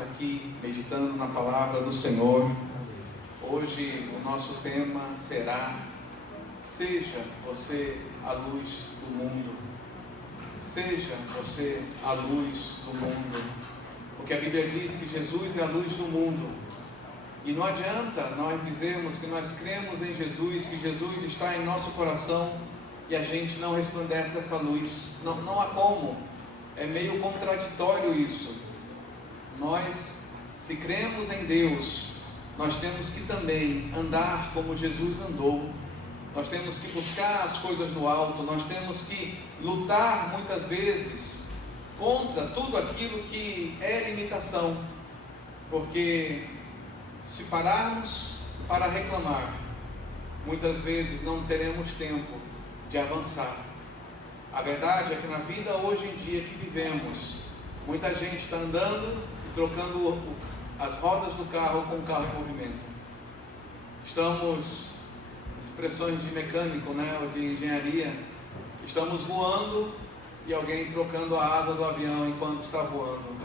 Aqui meditando na palavra do Senhor. Hoje o nosso tema será: seja você a luz do mundo. Seja você a luz do mundo, porque a Bíblia diz que Jesus é a luz do mundo, e não adianta nós dizermos que nós cremos em Jesus, que Jesus está em nosso coração, e a gente não resplandece essa luz. Não há como, é meio contraditório isso. Nós, se cremos em Deus, nós temos que também andar como Jesus andou. Nós temos que buscar as coisas no alto. Nós temos que lutar muitas vezes contra tudo aquilo que é limitação, porque se pararmos para reclamar, muitas vezes não teremos tempo de avançar. A verdade é que na vida hoje em dia que vivemos, muita gente está andando trocando as rodas do carro com o carro em movimento. Estamos, expressões de mecânico, ou de engenharia, estamos voando e alguém trocando a asa do avião enquanto está voando.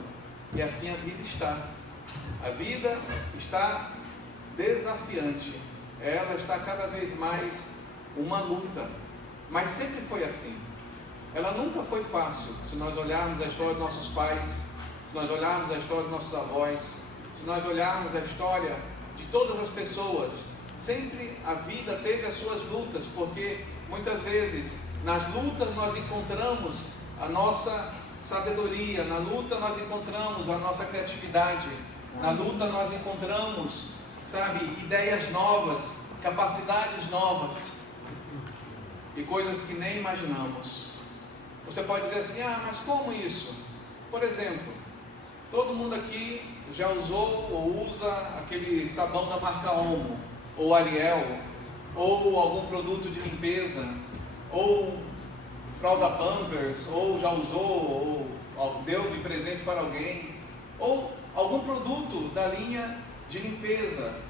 E assim a vida está. A vida está desafiante. Ela está cada vez mais uma luta. Mas sempre foi assim. Ela nunca foi fácil. Se nós olharmos a história dos nossos pais, se nós olharmos a história dos nossos avós, se nós olharmos a história de todas as pessoas, sempre a vida teve as suas lutas, porque muitas vezes nas lutas nós encontramos a nossa sabedoria, na luta nós encontramos a nossa criatividade, na luta nós encontramos, ideias novas, capacidades novas e coisas que nem imaginamos. Você pode dizer assim: mas como isso? Por exemplo, todo mundo aqui já usou ou usa aquele sabão da marca Omo, ou Ariel, ou algum produto de limpeza, ou fralda Pampers, ou já usou, ou deu de presente para alguém, ou algum produto da linha de limpeza.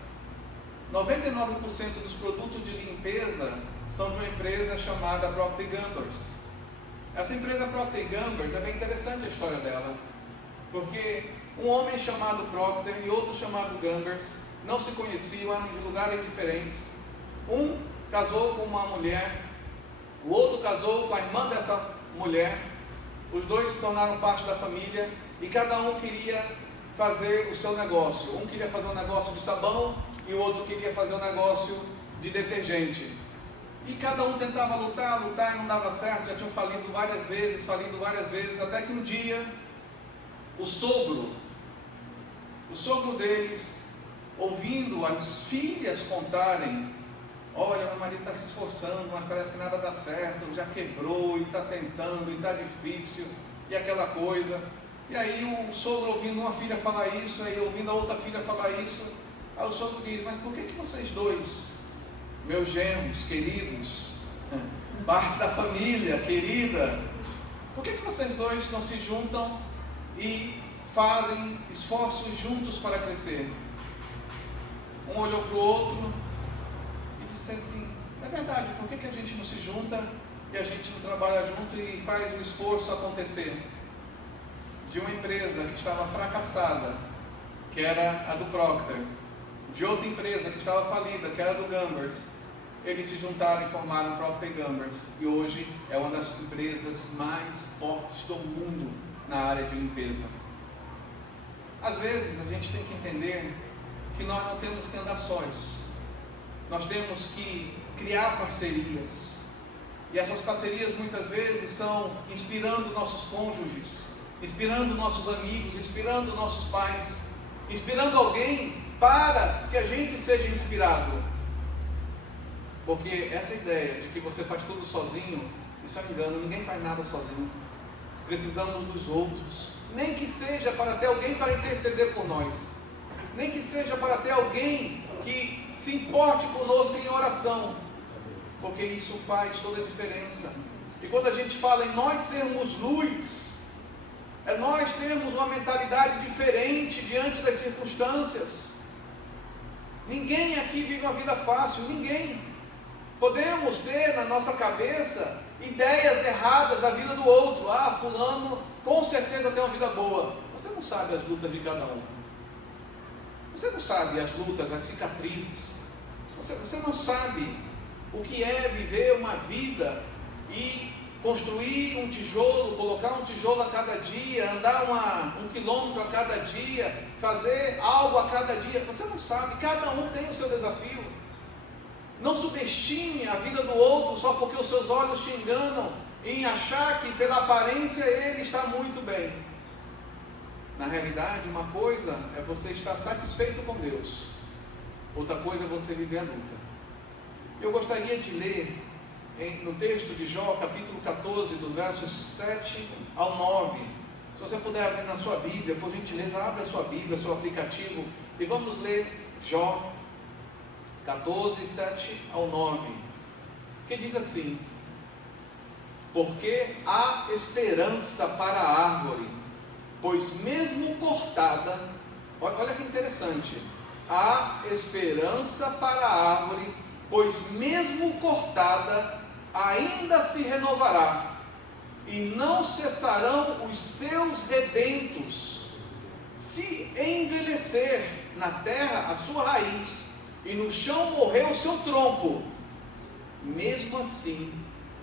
99% dos produtos de limpeza são de uma empresa chamada Procter & Gamble. Essa empresa Procter & Gamble, é bem interessante a história dela, porque um homem chamado Procter e outro chamado Gamble não se conheciam, eram de lugares diferentes. Um casou com uma mulher, o outro casou com a irmã dessa mulher. Os dois se tornaram parte da família e cada um queria fazer o seu negócio. Um queria fazer um negócio de sabão e o outro queria fazer um negócio de detergente. E cada um tentava lutar e não dava certo. Já tinham falido várias vezes, até que um dia o sogro deles, ouvindo as filhas contarem: olha, meu marido está se esforçando, mas parece que nada dá certo, já quebrou e está tentando e está difícil, e aquela coisa. E aí o sogro, ouvindo uma filha falar isso, aí ouvindo a outra filha falar isso, aí o sogro diz: mas por que vocês dois, meus genros queridos, parte da família querida, por que vocês dois não se juntam e fazem esforços juntos para crescer? Um olhou para o outro e disse assim: é verdade, por que a gente não se junta e a gente não trabalha junto e faz o esforço acontecer? De uma empresa que estava fracassada, que era a do Procter, de outra empresa que estava falida, que era a do Gamble, eles se juntaram e formaram o Procter & Gamble, e hoje é uma das empresas mais fortes do mundo na área de limpeza. Às vezes a gente tem que entender que nós não temos que andar sós. Nós temos que criar parcerias. E essas parcerias muitas vezes são inspirando nossos cônjuges, inspirando nossos amigos, inspirando nossos pais, inspirando alguém para que a gente seja inspirado. Porque essa ideia de que você faz tudo sozinho, isso é um engano. Ninguém faz nada sozinho. Precisamos dos outros, nem que seja para ter alguém para interceder por nós, nem que seja para ter alguém que se importe conosco em oração, porque isso faz toda a diferença. E quando a gente fala em nós sermos luz, é nós termos uma mentalidade diferente diante das circunstâncias. Ninguém aqui vive uma vida fácil, ninguém. Podemos ter na nossa cabeça ideias erradas da vida do outro. Ah, fulano com certeza tem uma vida boa. Você não sabe as lutas de cada um. Você não sabe as lutas, as cicatrizes. Você não sabe o que é viver uma vida e construir um tijolo, colocar um tijolo a cada dia, andar 1 quilômetro a cada dia, fazer algo a cada dia. Você não sabe, cada um tem o seu desafio. Não subestime a vida do outro só porque os seus olhos te enganam em achar que pela aparência ele está muito bem. Na realidade, uma coisa é você estar satisfeito com Deus, outra coisa é você viver a luta. Eu gostaria de ler no texto de Jó, capítulo 14, do versos 7 ao 9. Se você puder abrir na sua Bíblia, por gentileza, abre a sua Bíblia, seu aplicativo, e vamos ler Jó 14, 7 ao 9, que diz assim: porque há esperança para a árvore, pois mesmo cortada, olha que interessante, há esperança para a árvore, pois mesmo cortada, ainda se renovará, e não cessarão os seus rebentos. Se envelhecer na terra a sua raiz, e no chão morrer o seu tronco, mesmo assim,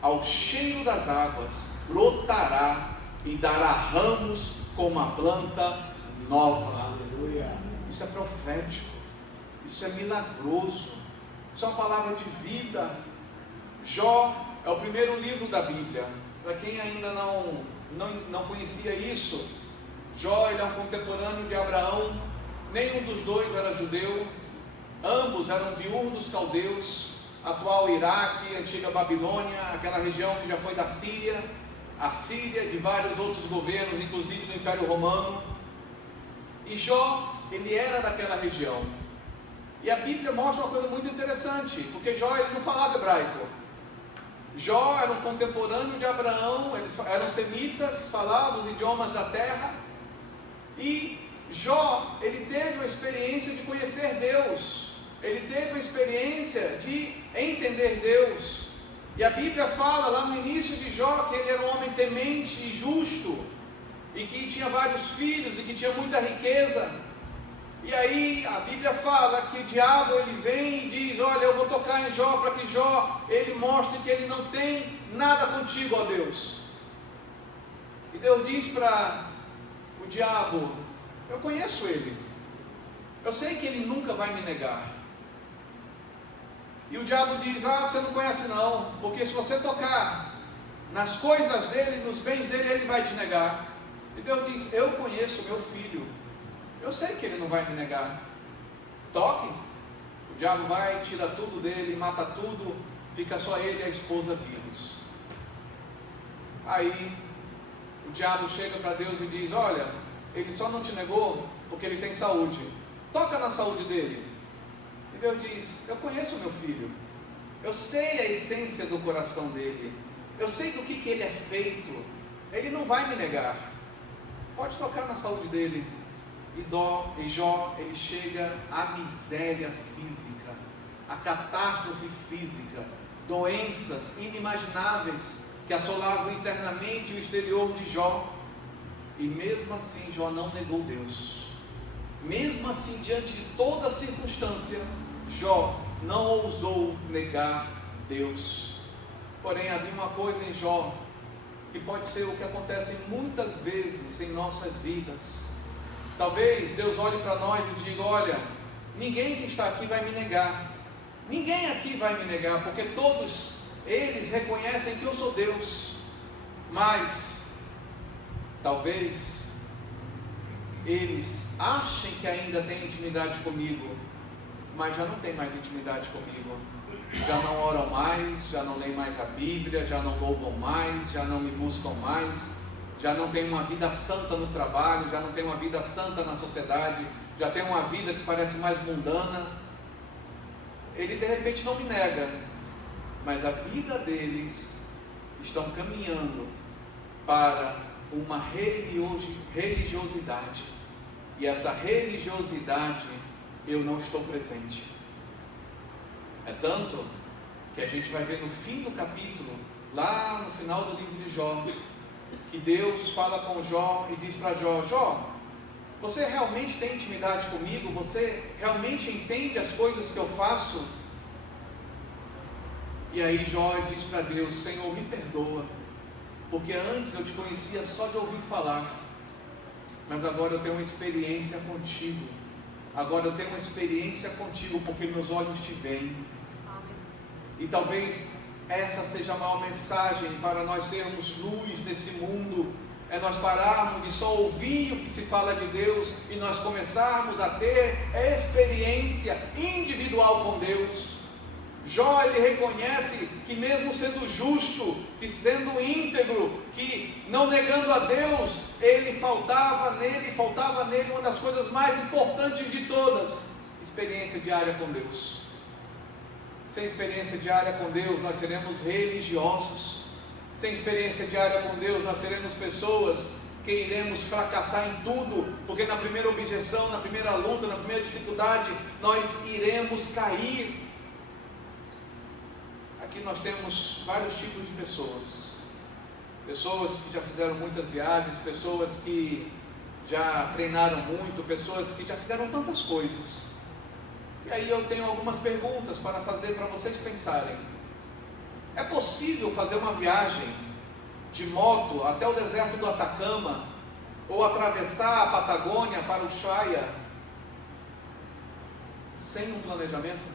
ao cheiro das águas, brotará e dará ramos como a planta nova. Aleluia. Isso é profético, isso é milagroso, isso é uma palavra de vida. Jó é o primeiro livro da Bíblia. Para quem ainda não conhecia isso, Jó ele é um contemporâneo de Abraão. Nenhum dos dois era judeu, ambos eram de Ur dos Caldeus, atual Iraque, antiga Babilônia, aquela região que já foi da Síria, a Síria, de vários outros governos, inclusive do Império Romano. E Jó, ele era daquela região. E a Bíblia mostra uma coisa muito interessante, porque Jó ele não falava hebraico. Jó era um contemporâneo de Abraão, eles eram semitas, falavam os idiomas da terra. E Jó, ele teve uma experiência de conhecer Deus, ele teve uma experiência de entender Deus. E a Bíblia fala lá no início de Jó que ele era um homem temente e justo, e que tinha vários filhos, e que tinha muita riqueza. E aí a Bíblia fala que o diabo ele vem e diz: olha, eu vou tocar em Jó, para que Jó ele mostre que ele não tem nada contigo, ó Deus. E Deus diz para o diabo: eu conheço ele, eu sei que ele nunca vai me negar. E o diabo diz: ah, você não conhece não, porque se você tocar nas coisas dele, nos bens dele, ele vai te negar. E Deus diz: eu conheço meu filho, eu sei que ele não vai me negar. Toque. O diabo vai, tira tudo dele, mata tudo, fica só ele e a esposa vivos. Aí o diabo chega para Deus e diz: olha, ele só não te negou porque ele tem saúde, toca na saúde dele. E Deus diz: eu conheço o meu filho, eu sei a essência do coração dele, eu sei do que ele é feito, ele não vai me negar, pode tocar na saúde dele. E Jó, ele chega à miséria física, à catástrofe física, doenças inimagináveis que assolavam internamente o exterior de Jó. E mesmo assim Jó não negou Deus. Mesmo assim, diante de toda a circunstância, Jó não ousou negar Deus. Porém, havia uma coisa em Jó, que pode ser o que acontece muitas vezes em nossas vidas. Talvez Deus olhe para nós e diga: olha, ninguém que está aqui vai me negar, ninguém aqui vai me negar, porque todos eles reconhecem que eu sou Deus. Mas talvez eles achem que ainda têm intimidade comigo, mas já não tem mais intimidade comigo, já não oram mais, já não leem mais a Bíblia, já não louvam mais, já não me buscam mais, já não tem uma vida santa no trabalho, já não tem uma vida santa na sociedade, já tem uma vida que parece mais mundana. Ele de repente não me nega, mas a vida deles estão caminhando para uma religiosidade, e essa religiosidade eu não estou presente. É tanto que a gente vai ver no fim do capítulo lá no final do livro de Jó, que Deus fala com Jó e diz para Jó: Jó, você realmente tem intimidade comigo? Você realmente entende as coisas que eu faço? E aí Jó diz para Deus: Senhor, me perdoa, porque antes eu te conhecia só de ouvir falar, mas agora eu tenho uma experiência contigo. Agora eu tenho uma experiência contigo, porque meus olhos te veem. E talvez essa seja a maior mensagem para nós sermos luz nesse mundo, é nós pararmos de só ouvir o que se fala de Deus e nós começarmos a ter experiência individual com Deus. Jó, ele reconhece que mesmo sendo justo, que sendo íntegro, que não negando a Deus, faltava nele uma das coisas mais importantes de todas: experiência diária com Deus. Sem experiência diária com Deus, nós seremos religiosos. Sem experiência diária com Deus, nós seremos pessoas que iremos fracassar em tudo, porque na primeira objeção, na primeira luta, na primeira dificuldade, nós iremos cair. Aqui nós temos vários tipos de pessoas. Pessoas que já fizeram muitas viagens, pessoas que já treinaram muito, pessoas que já fizeram tantas coisas. E aí eu tenho algumas perguntas para fazer para vocês pensarem. É possível fazer uma viagem de moto até o deserto do Atacama, ou atravessar a Patagônia para o Ushuaia, sem um planejamento?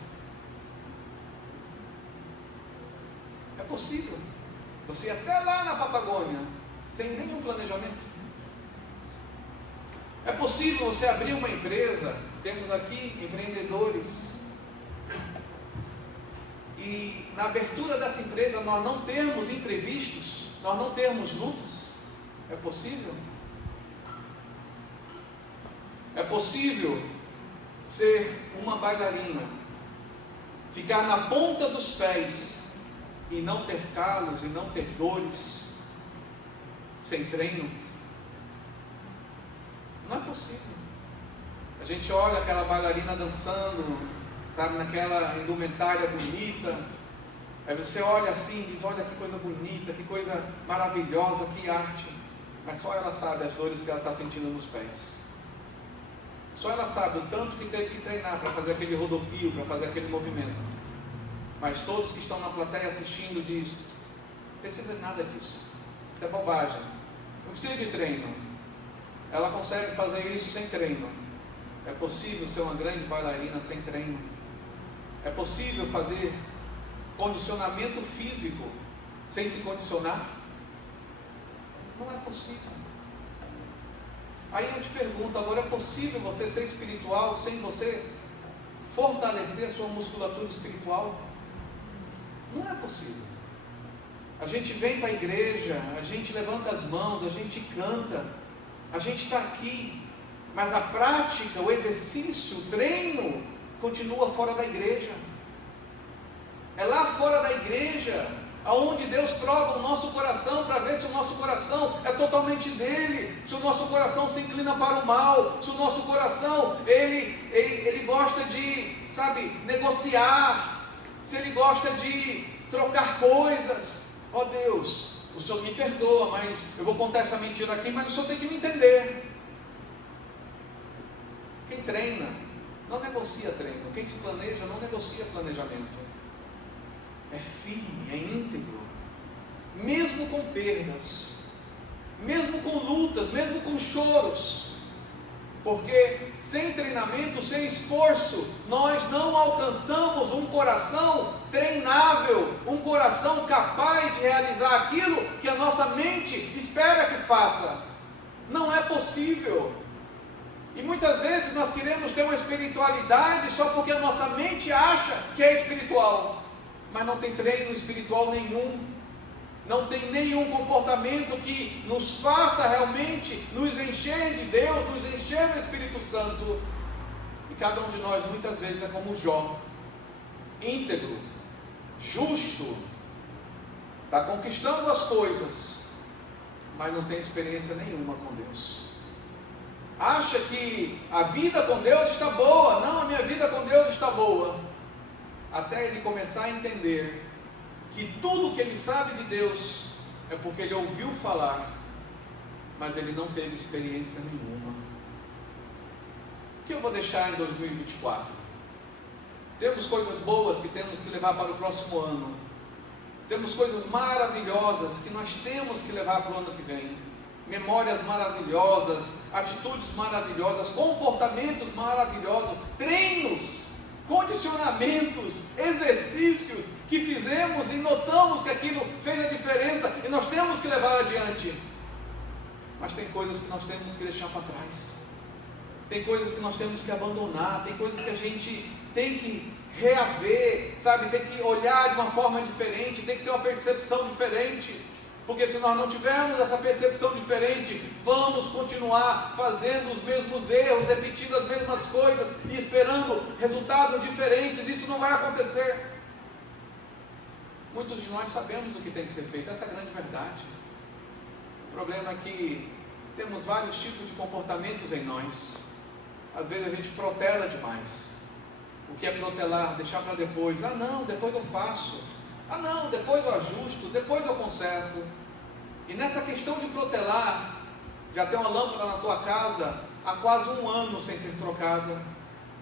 É possível você ir até lá na Patagônia sem nenhum planejamento? É possível você abrir uma empresa? Temos aqui empreendedores, e na abertura dessa empresa nós não termos imprevistos, nós não termos lutas? É possível? É possível ser uma bailarina, ficar na ponta dos pés e não ter calos e não ter dores, sem treino? Não é possível. A gente olha aquela bailarina dançando, sabe, naquela indumentária bonita, aí você olha assim e diz: olha que coisa bonita, que coisa maravilhosa, que arte. Mas só ela sabe as dores que ela está sentindo nos pés. Só ela sabe o tanto que teve que treinar para fazer aquele rodopio, para fazer aquele movimento. Mas todos que estão na plateia assistindo dizem: não precisa de nada disso, isso é bobagem, não precisa de treino. Ela consegue fazer isso sem treino. É possível ser uma grande bailarina sem treino? É possível fazer condicionamento físico sem se condicionar? Não é possível. Aí eu te pergunto agora: é possível você ser espiritual sem você fortalecer a sua musculatura espiritual? Não é possível. A gente vem para a igreja, a gente levanta as mãos, a gente canta, a gente está aqui, mas a prática, o exercício, o treino continua fora da igreja. É lá fora da igreja aonde Deus prova o nosso coração, para ver se o nosso coração é totalmente dele, se o nosso coração se inclina para o mal, se o nosso coração ele gosta de, sabe, negociar, se ele gosta de trocar coisas. Ó Deus, o Senhor me perdoa, mas eu vou contar essa mentira aqui, mas o Senhor tem que me entender. Quem treina não negocia treino, quem se planeja não negocia planejamento. É firme, é íntegro, mesmo com perdas, mesmo com lutas, mesmo com choros, porque sem treinamento, sem esforço, nós não alcançamos um coração treinável, um coração capaz de realizar aquilo que a nossa mente espera que faça. Não é possível. E muitas vezes nós queremos ter uma espiritualidade só porque a nossa mente acha que é espiritual, mas não tem treino espiritual nenhum, não tem nenhum comportamento que nos faça realmente nos encher de Deus, nos encher do Espírito Santo. E cada um de nós muitas vezes é como Jó, íntegro, justo, está conquistando as coisas, mas não tem experiência nenhuma com Deus. Acha que a vida com Deus está boa. Não, a minha vida com Deus está boa, até ele começar a entender que tudo que ele sabe de Deus é porque ele ouviu falar, mas ele não teve experiência nenhuma. O que eu vou deixar em 2024? Temos coisas boas que temos que levar para o próximo ano. Temos coisas maravilhosas que nós temos que levar para o ano que vem. Memórias maravilhosas, atitudes maravilhosas, comportamentos maravilhosos, treinos, condicionamentos, exercícios que fizemos e notamos que aquilo fez a diferença e nós temos que levar adiante. Mas tem coisas que nós temos que deixar para trás, tem coisas que nós temos que abandonar, tem coisas que a gente tem que reaver, sabe? Tem que olhar de uma forma diferente, tem que ter uma percepção diferente, porque se nós não tivermos essa percepção diferente, vamos continuar fazendo os mesmos erros, repetindo as mesmas coisas e esperando resultados diferentes. Isso não vai acontecer. Muitos de nós sabemos o que tem que ser feito, essa é a grande verdade. O problema é que temos vários tipos de comportamentos em nós. Às vezes a gente protela demais. O que é protelar? Deixar para depois. Ah não, depois eu faço. Ah não, depois eu ajusto, depois eu conserto. E nessa questão de protelar, já tem uma lâmpada na tua casa há quase 1 ano sem ser trocada.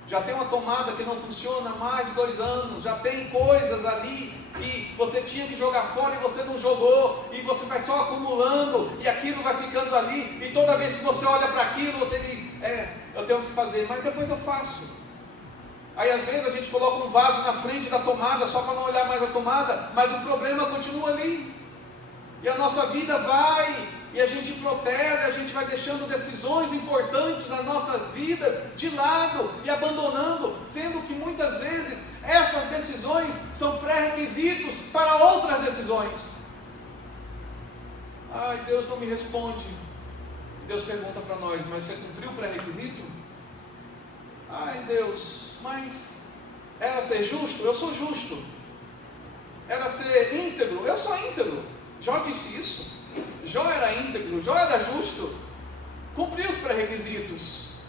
Já tem uma tomada que não funciona há mais de 2 anos. Já tem coisas ali que você tinha que jogar fora e você não jogou. E você vai só acumulando e aquilo vai ficando ali. E toda vez que você olha para aquilo, você diz, eu tenho que fazer, mas depois eu faço. Aí às vezes a gente coloca um vaso na frente da tomada só para não olhar mais a tomada, mas o problema continua ali. E a nossa vida vai, e a gente protege, a gente vai deixando decisões importantes nas nossas vidas de lado e abandonando, sendo que muitas vezes essas decisões são pré-requisitos para outras decisões. Ai, Deus não me responde. E Deus pergunta para nós, mas você cumpriu o pré-requisito? Ai Deus, mas era ser justo? Eu sou justo. Era ser íntegro? Eu sou íntegro. Jó disse isso. Jó era íntegro, Jó era justo, cumpriu os pré-requisitos.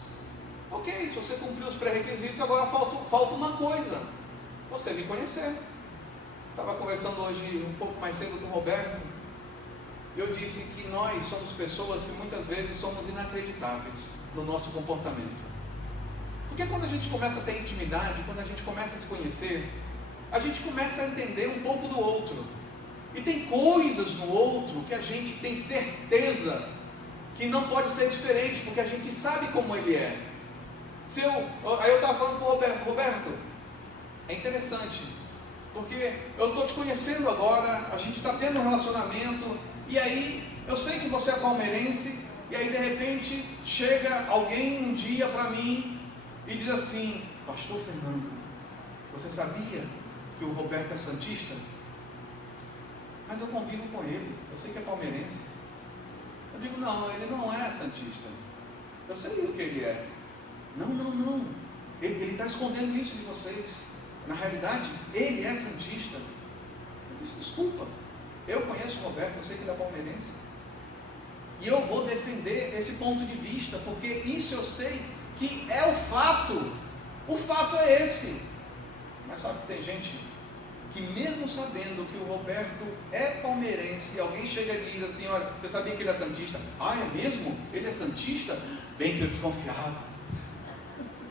Ok, se você cumpriu os pré-requisitos, agora falta uma coisa: você me conhecer. Estava conversando hoje um pouco mais cedo com o Roberto. Eu disse que nós somos pessoas que muitas vezes somos inacreditáveis no nosso comportamento. Porque quando a gente começa a ter intimidade, quando a gente começa a se conhecer, a gente começa a entender um pouco do outro. E tem coisas no outro que a gente tem certeza que não pode ser diferente, porque a gente sabe como ele é. Aí eu estava falando para o Roberto, é interessante, porque eu estou te conhecendo agora, a gente está tendo um relacionamento, e aí eu sei que você é palmeirense, e aí de repente chega alguém um dia para mim e diz assim: Pastor Fernando, você sabia que o Roberto é santista? Mas eu convivo com ele, eu sei que é palmeirense. Eu digo, não, ele não é santista. Eu sei o que ele é. Não, ele está escondendo isso de vocês. Na realidade, ele é santista. Eu disse, desculpa, eu conheço o Roberto, eu sei que ele é palmeirense. E eu vou defender esse ponto de vista, porque isso eu sei que é o fato. O fato é esse. Mas sabe que tem gente que mesmo sabendo que o Roberto é palmeirense, alguém chega e diz assim: olha, você sabia que ele é santista? Ah, é mesmo? Ele é santista? Bem que eu desconfiava.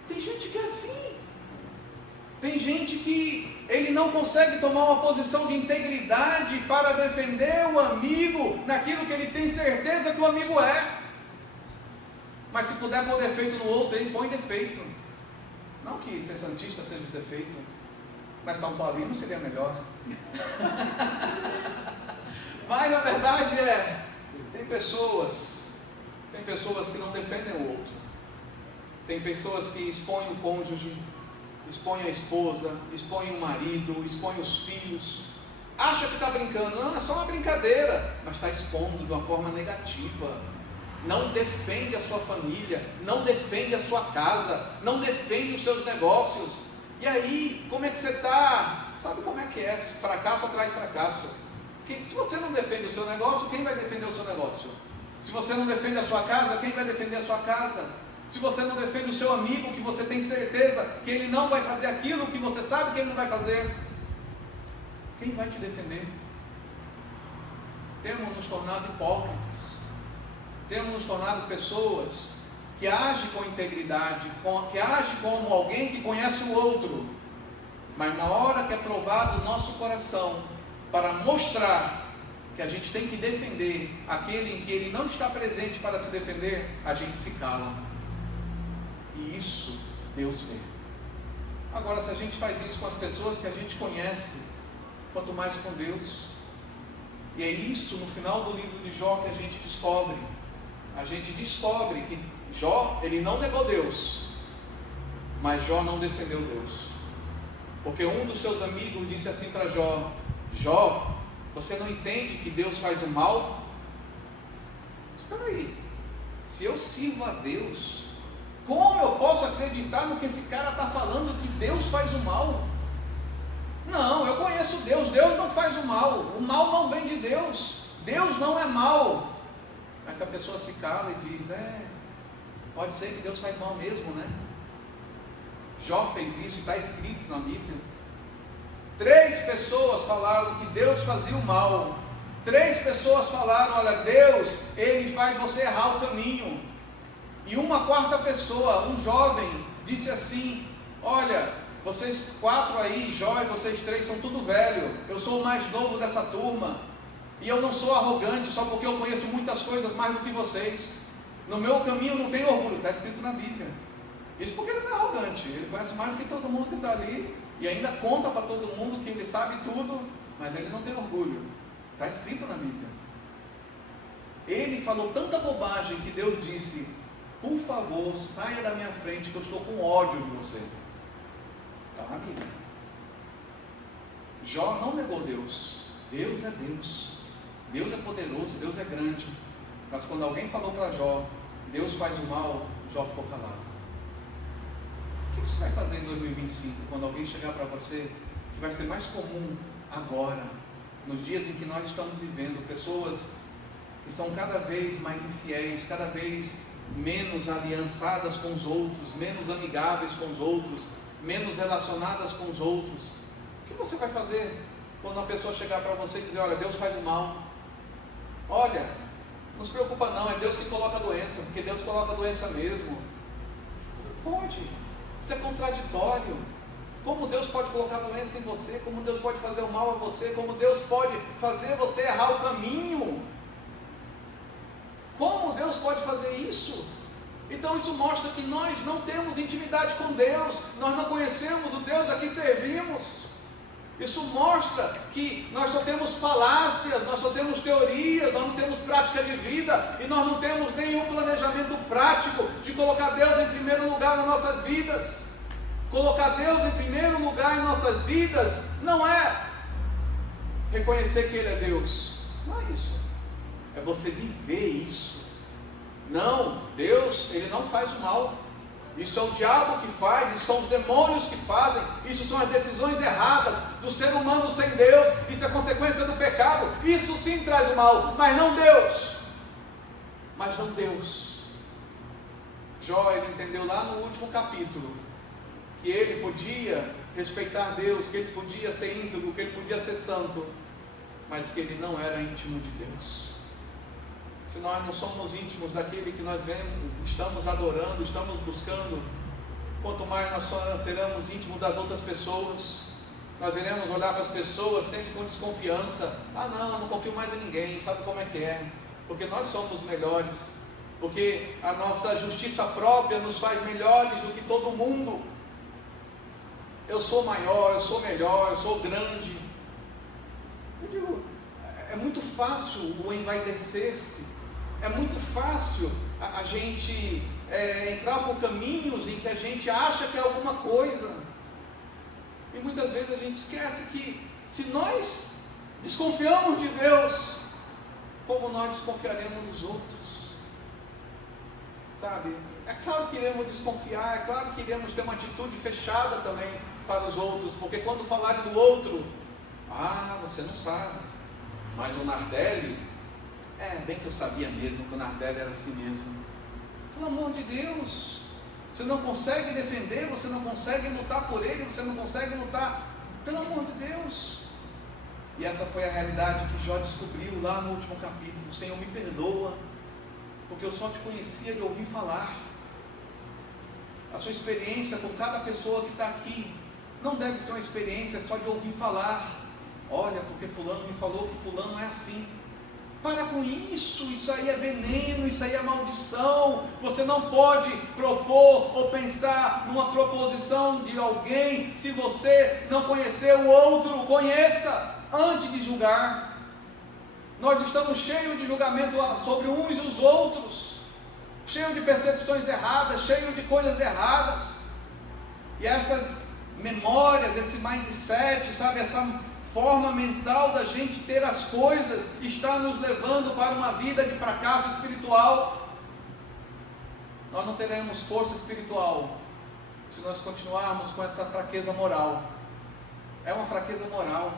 Tem gente que é assim. Tem gente que ele não consegue tomar uma posição de integridade para defender o amigo naquilo que ele tem certeza que o amigo é. Mas se puder pôr defeito no outro, ele põe defeito. Não que ser santista seja defeito, mas São Paulino seria melhor. Mas a verdade é, tem pessoas que não defendem o outro. Tem pessoas que expõem o cônjuge, expõem a esposa, expõem o marido, expõem os filhos. Acha que está brincando. Não, é só uma brincadeira, mas está expondo de uma forma negativa. Não defende a sua família, não defende a sua casa, não defende os seus negócios. E aí, como é que você está? Sabe como é que é? Fracasso atrás de fracasso. Se você não defende o seu negócio, quem vai defender o seu negócio? Se você não defende a sua casa, quem vai defender a sua casa? Se você não defende o seu amigo, que você tem certeza que ele não vai fazer aquilo que você sabe que ele não vai fazer. Quem vai te defender? Temos nos tornado hipócritas, temos nos tornado pessoas que agem com integridade, que agem como alguém que conhece o outro, mas na hora que é provado o nosso coração, para mostrar que a gente tem que defender aquele em que ele não está presente para se defender, a gente se cala. E isso Deus vê. Agora, se a gente faz isso com as pessoas que a gente conhece, quanto mais com Deus. E é isso, no final do livro de Jó, que a gente descobre. A gente descobre que Jó, ele não negou Deus, mas Jó não defendeu Deus. Porque um dos seus amigos disse assim para Jó: Jó, você não entende que Deus faz o mal? Espera aí, se eu sirvo a Deus, como eu posso acreditar no que esse cara está falando, que Deus faz o mal? Não, eu conheço Deus, Deus não faz o mal não vem de Deus, Deus não é mal. Mas se a pessoa se cala e diz: pode ser que Deus faz mal mesmo, né? Jó fez isso, está escrito na Bíblia. 3 pessoas falaram que Deus fazia o mal. 3 pessoas falaram: olha, Deus, ele faz você errar o caminho. E uma 4ª pessoa, um jovem, disse assim: olha, vocês 4 aí, Jó e vocês 3 são tudo velho, eu sou o mais novo dessa turma, e eu não sou arrogante só porque eu conheço muitas coisas mais do que vocês. No meu caminho não tem orgulho, está escrito na Bíblia. Isso porque ele não é arrogante, ele conhece mais do que todo mundo que está ali, e ainda conta para todo mundo que ele sabe tudo, mas ele não tem orgulho, está escrito na Bíblia. Ele falou tanta bobagem que Deus disse: por favor, saia da minha frente, que eu estou com ódio de você. Está na Bíblia. Jó não negou Deus. Deus é Deus. Deus é poderoso, Deus é grande. Mas quando alguém falou para Jó: Deus faz o mal, Jó ficou calado. O que você vai fazer em 2025, quando alguém chegar para você, que vai ser mais comum agora, nos dias em que nós estamos vivendo, pessoas que são cada vez mais infiéis, cada vez menos aliançadas com os outros, menos amigáveis com os outros, menos relacionadas com os outros? O que você vai fazer quando uma pessoa chegar para você e dizer: olha, Deus faz o mal? Olha, não se preocupa não, é Deus que coloca a doença, porque Deus coloca a doença mesmo. Pode, isso é contraditório. Como Deus pode colocar a doença em você? Como Deus pode fazer o mal a você? Como Deus pode fazer você errar o caminho? Como Deus pode fazer isso? Então isso mostra que nós não temos intimidade com Deus, nós não conhecemos o Deus a quem servimos. Isso mostra que nós só temos falácias, nós só temos teorias, nós não temos prática de vida, e nós não temos nenhum planejamento prático de colocar Deus em primeiro lugar nas nossas vidas. Colocar Deus em primeiro lugar em nossas vidas não é reconhecer que Ele é Deus, não é isso. É você viver isso. Não, Deus, Ele não faz o mal. Isso é o diabo que faz, isso são os demônios que fazem, isso são as decisões erradas do ser humano sem Deus, isso é consequência do pecado, isso sim traz o mal, mas não Deus. Mas não Deus. Jó, ele entendeu lá no último capítulo que ele podia respeitar Deus, que ele podia ser íntegro, que ele podia ser santo, mas que ele não era íntimo de Deus. Se nós não somos íntimos daquele que nós vemos, estamos adorando, estamos buscando, quanto mais nós seremos íntimos das outras pessoas, nós iremos olhar para as pessoas sempre com desconfiança. Ah não, não confio mais em ninguém, sabe como é que é? Porque nós somos melhores, porque a nossa justiça própria nos faz melhores do que todo mundo. Eu sou maior, eu sou melhor, eu sou grande. Eu digo, é muito fácil o envaidecer-se. É muito fácil a gente entrar por caminhos em que a gente acha que é alguma coisa. E muitas vezes a gente esquece que se nós desconfiamos de Deus, como nós desconfiaremos dos outros? Sabe? É claro que iremos desconfiar, é claro que iremos ter uma atitude fechada também para os outros, porque quando falarem do outro, você não sabe, mas o Nardelli, bem que eu sabia mesmo que o Nardelli era assim mesmo. Pelo amor de Deus, você não consegue defender, você não consegue lutar por ele, você não consegue lutar, pelo amor de Deus. E essa foi a realidade que Jó descobriu lá no último capítulo. Senhor, me perdoa, porque eu só te conhecia de ouvir falar. A sua experiência com cada pessoa que está aqui não deve ser uma experiência só de ouvir falar. Olha, porque fulano me falou que fulano é assim. Para com isso, isso aí é veneno, isso aí é maldição. Você não pode propor ou pensar numa proposição de alguém se você não conhecer o outro. Conheça antes de julgar. Nós estamos cheios de julgamento sobre uns e os outros, cheios de percepções erradas, cheios de coisas erradas, e essas memórias, esse mindset, sabe, essa forma mental da gente ter as coisas, está nos levando para uma vida de fracasso espiritual. Nós não teremos força espiritual se nós continuarmos com essa fraqueza moral. É uma fraqueza moral.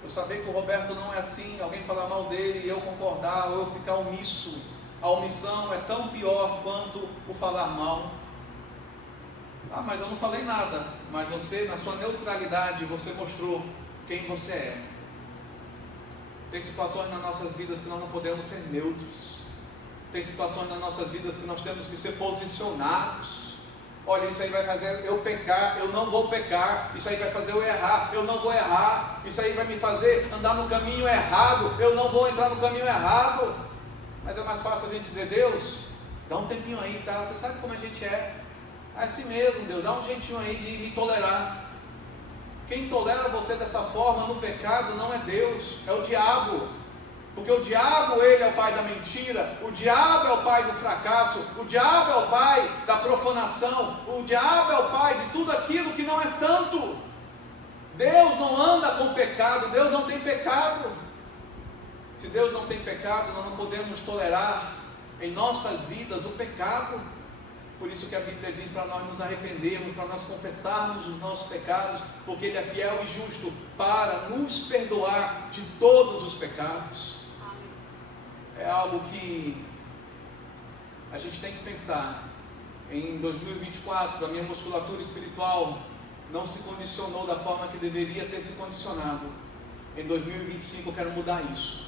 Eu saber que o Roberto não é assim, alguém falar mal dele e eu concordar, ou eu ficar omisso. A omissão é tão pior quanto o falar mal. Ah, mas eu não falei nada. Mas você, na sua neutralidade, você mostrou quem você é. Tem situações nas nossas vidas que nós não podemos ser neutros. Tem situações nas nossas vidas que nós temos que ser posicionados. Olha, isso aí vai fazer eu pecar, eu não vou pecar. Isso aí vai fazer eu errar, eu não vou errar. Isso aí vai me fazer andar no caminho errado, eu não vou entrar no caminho errado. Mas é mais fácil a gente dizer: Deus, dá um tempinho aí, tá? Você sabe como a gente é. É assim mesmo, Deus, dá um jeitinho aí de me tolerar. Quem tolera você dessa forma no pecado não é Deus, é o diabo. Porque o diabo, ele é o pai da mentira, o diabo é o pai do fracasso, o diabo é o pai da profanação, o diabo é o pai de tudo aquilo que não é santo. Deus não anda com pecado, Deus não tem pecado. Se Deus não tem pecado, nós não podemos tolerar em nossas vidas o pecado. Por isso que a Bíblia diz para nós nos arrependermos, para nós confessarmos os nossos pecados, porque Ele é fiel e justo para nos perdoar de todos os pecados. É algo que a gente tem que pensar. Em 2024, a minha musculatura espiritual não se condicionou da forma que deveria ter se condicionado. Em 2025 eu quero mudar isso.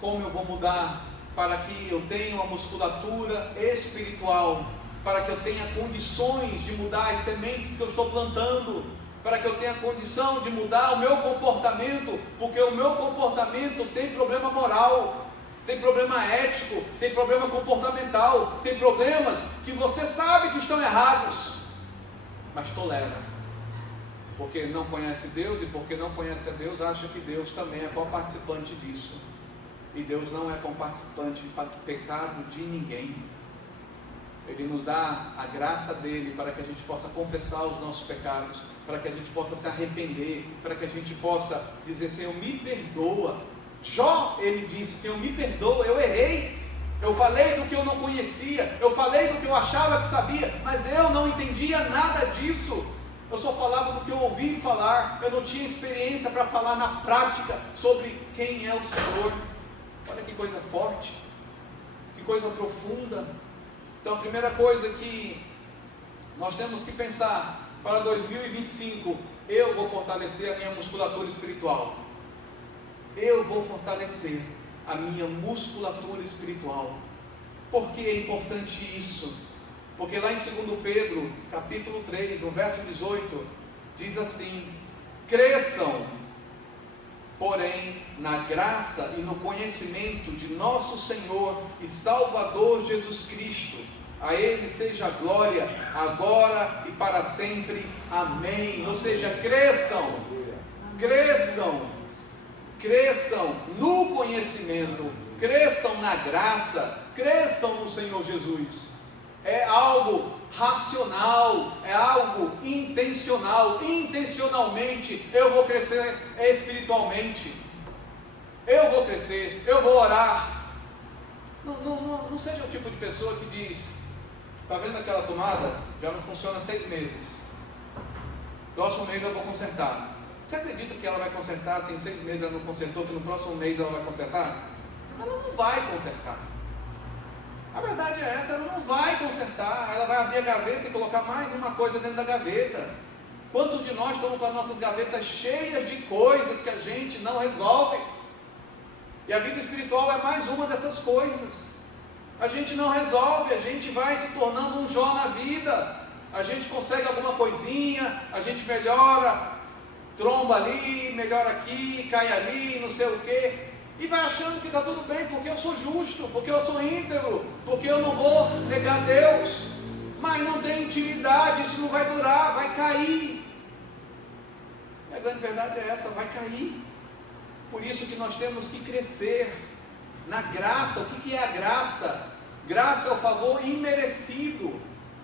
Como eu vou mudar? Para que eu tenha uma musculatura espiritual, para que eu tenha condições de mudar as sementes que eu estou plantando, para que eu tenha condição de mudar o meu comportamento, porque o meu comportamento tem problema moral, tem problema ético, tem problema comportamental, tem problemas que você sabe que estão errados, mas tolera, porque não conhece Deus, e porque não conhece a Deus, acha que Deus também é coparticipante disso, e Deus não é coparticipante de pecado de ninguém. Ele nos dá a graça dele para que a gente possa confessar os nossos pecados, para que a gente possa se arrepender, para que a gente possa dizer: Senhor, me perdoa. Jó, ele disse: Senhor, me perdoa, eu errei, eu falei do que eu não conhecia, eu falei do que eu achava que sabia, mas eu não entendia nada disso, eu só falava do que eu ouvi falar, eu não tinha experiência para falar na prática sobre quem é o Senhor. Olha que coisa forte, que coisa profunda. Então, a primeira coisa que nós temos que pensar para 2025, eu vou fortalecer a minha musculatura espiritual. Eu vou fortalecer a minha musculatura espiritual. Por que é importante isso? Porque lá em 2 Pedro, capítulo 3, no verso 18, diz assim: cresçam, porém, na graça e no conhecimento de nosso Senhor e Salvador Jesus Cristo. A Ele seja a glória, agora e para sempre. Amém. Ou seja, cresçam, cresçam no conhecimento, cresçam na graça, cresçam no Senhor Jesus. É algo racional, é algo intencional. Intencionalmente eu vou crescer espiritualmente, eu vou crescer, eu vou orar. Não seja o tipo de pessoa que diz: está vendo aquela tomada? Já não funciona há 6 meses, próximo mês eu vou consertar. Você acredita que ela vai consertar? Se em 6 meses ela não consertou, que no próximo mês ela vai consertar? Ela não vai consertar. A verdade é essa, ela não vai consertar. Ela vai abrir a gaveta e colocar mais uma coisa dentro da gaveta. Quantos de nós estamos com as nossas gavetas cheias de coisas que a gente não resolve? E a vida espiritual é mais uma dessas coisas. A gente não resolve, a gente vai se tornando um Jó na vida. A gente consegue alguma coisinha, a gente melhora, tromba ali, melhora aqui, cai ali, não sei o quê. E vai achando que está tudo bem, porque eu sou justo, porque eu sou íntegro, porque eu não vou negar Deus. Mas não tem intimidade, isso não vai durar, vai cair. E a grande verdade é essa, vai cair. Por isso que nós temos que crescer na graça. O que é a graça? Graça é o favor imerecido.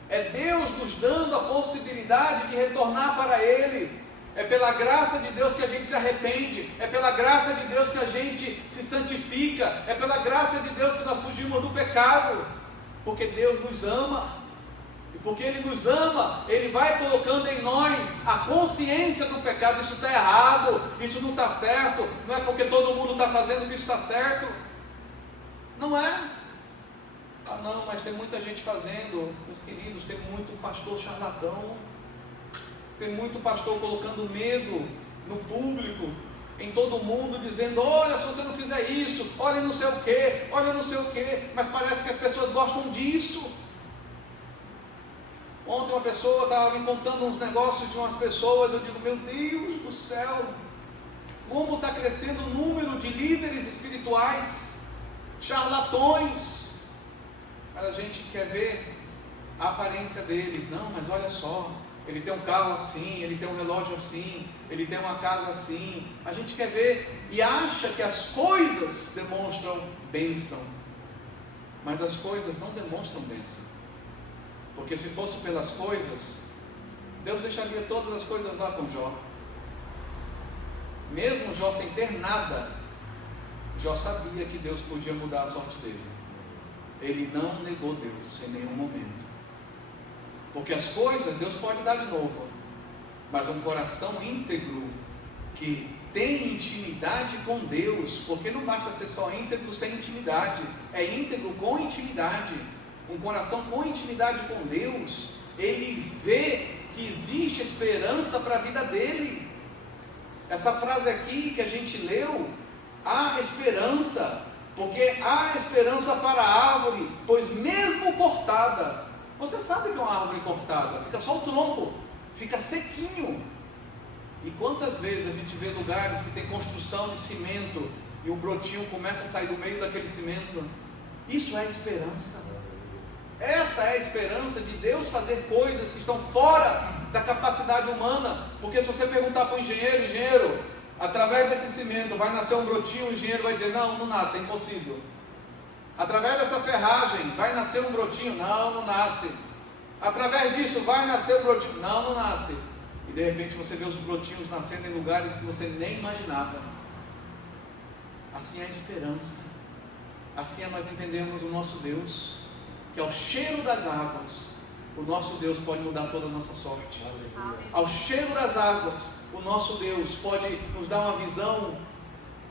É Deus nos dando a possibilidade de retornar para Ele. É pela graça de Deus que a gente se arrepende. É pela graça de Deus que a gente se santifica. É pela graça de Deus que nós fugimos do pecado. Porque Deus nos ama. E porque Ele nos ama, Ele vai colocando em nós a consciência do pecado. Isso está errado, isso não está certo. Não é porque todo mundo está fazendo que isso está certo. Não é. Ah não, mas tem muita gente fazendo. Meus queridos, tem muito pastor charlatão. Tem muito pastor colocando medo no público, em todo mundo, dizendo: olha, se você não fizer isso, olha não sei o que, olha não sei o que. Mas parece que as pessoas gostam disso. Ontem uma pessoa estava me contando uns negócios de umas pessoas. Eu digo: meu Deus do céu, como está crescendo o número de líderes espirituais charlatões. A gente quer ver a aparência deles. Não, mas olha só, ele tem um carro assim, ele tem um relógio assim, ele tem uma casa assim. A gente quer ver e acha que as coisas demonstram bênção, mas as coisas não demonstram bênção. Porque se fosse pelas coisas, Deus deixaria todas as coisas lá com Jó. Mesmo Jó sem ter nada, Jó sabia que Deus podia mudar a sorte dele. Ele não negou Deus em nenhum momento. Porque as coisas Deus pode dar de novo, mas um coração íntegro que tem intimidade com Deus, porque não basta ser só íntegro sem intimidade, é íntegro com intimidade. Um coração com intimidade com Deus, ele vê que existe esperança para a vida dele. Essa frase aqui que a gente leu, há esperança, porque há esperança para a árvore, pois mesmo cortada, você sabe que é uma árvore cortada, fica só o tronco, fica sequinho. E quantas vezes a gente vê lugares que tem construção de cimento e um brotinho começa a sair do meio daquele cimento? Isso é esperança. Essa é a esperança de Deus fazer coisas que estão fora da capacidade humana. Porque se você perguntar para o engenheiro, através desse cimento vai nascer um brotinho, o engenheiro vai dizer: não, não nasce, é impossível. Através dessa ferragem vai nascer um brotinho, não, não nasce. Através disso vai nascer um brotinho, não, não nasce. E de repente você vê os brotinhos nascendo em lugares que você nem imaginava. Assim é a esperança. Assim é nós entendemos o nosso Deus, que ao cheiro das águas, o nosso Deus pode mudar toda a nossa sorte. Aleluia. Ao cheiro das águas, o nosso Deus pode nos dar uma visão,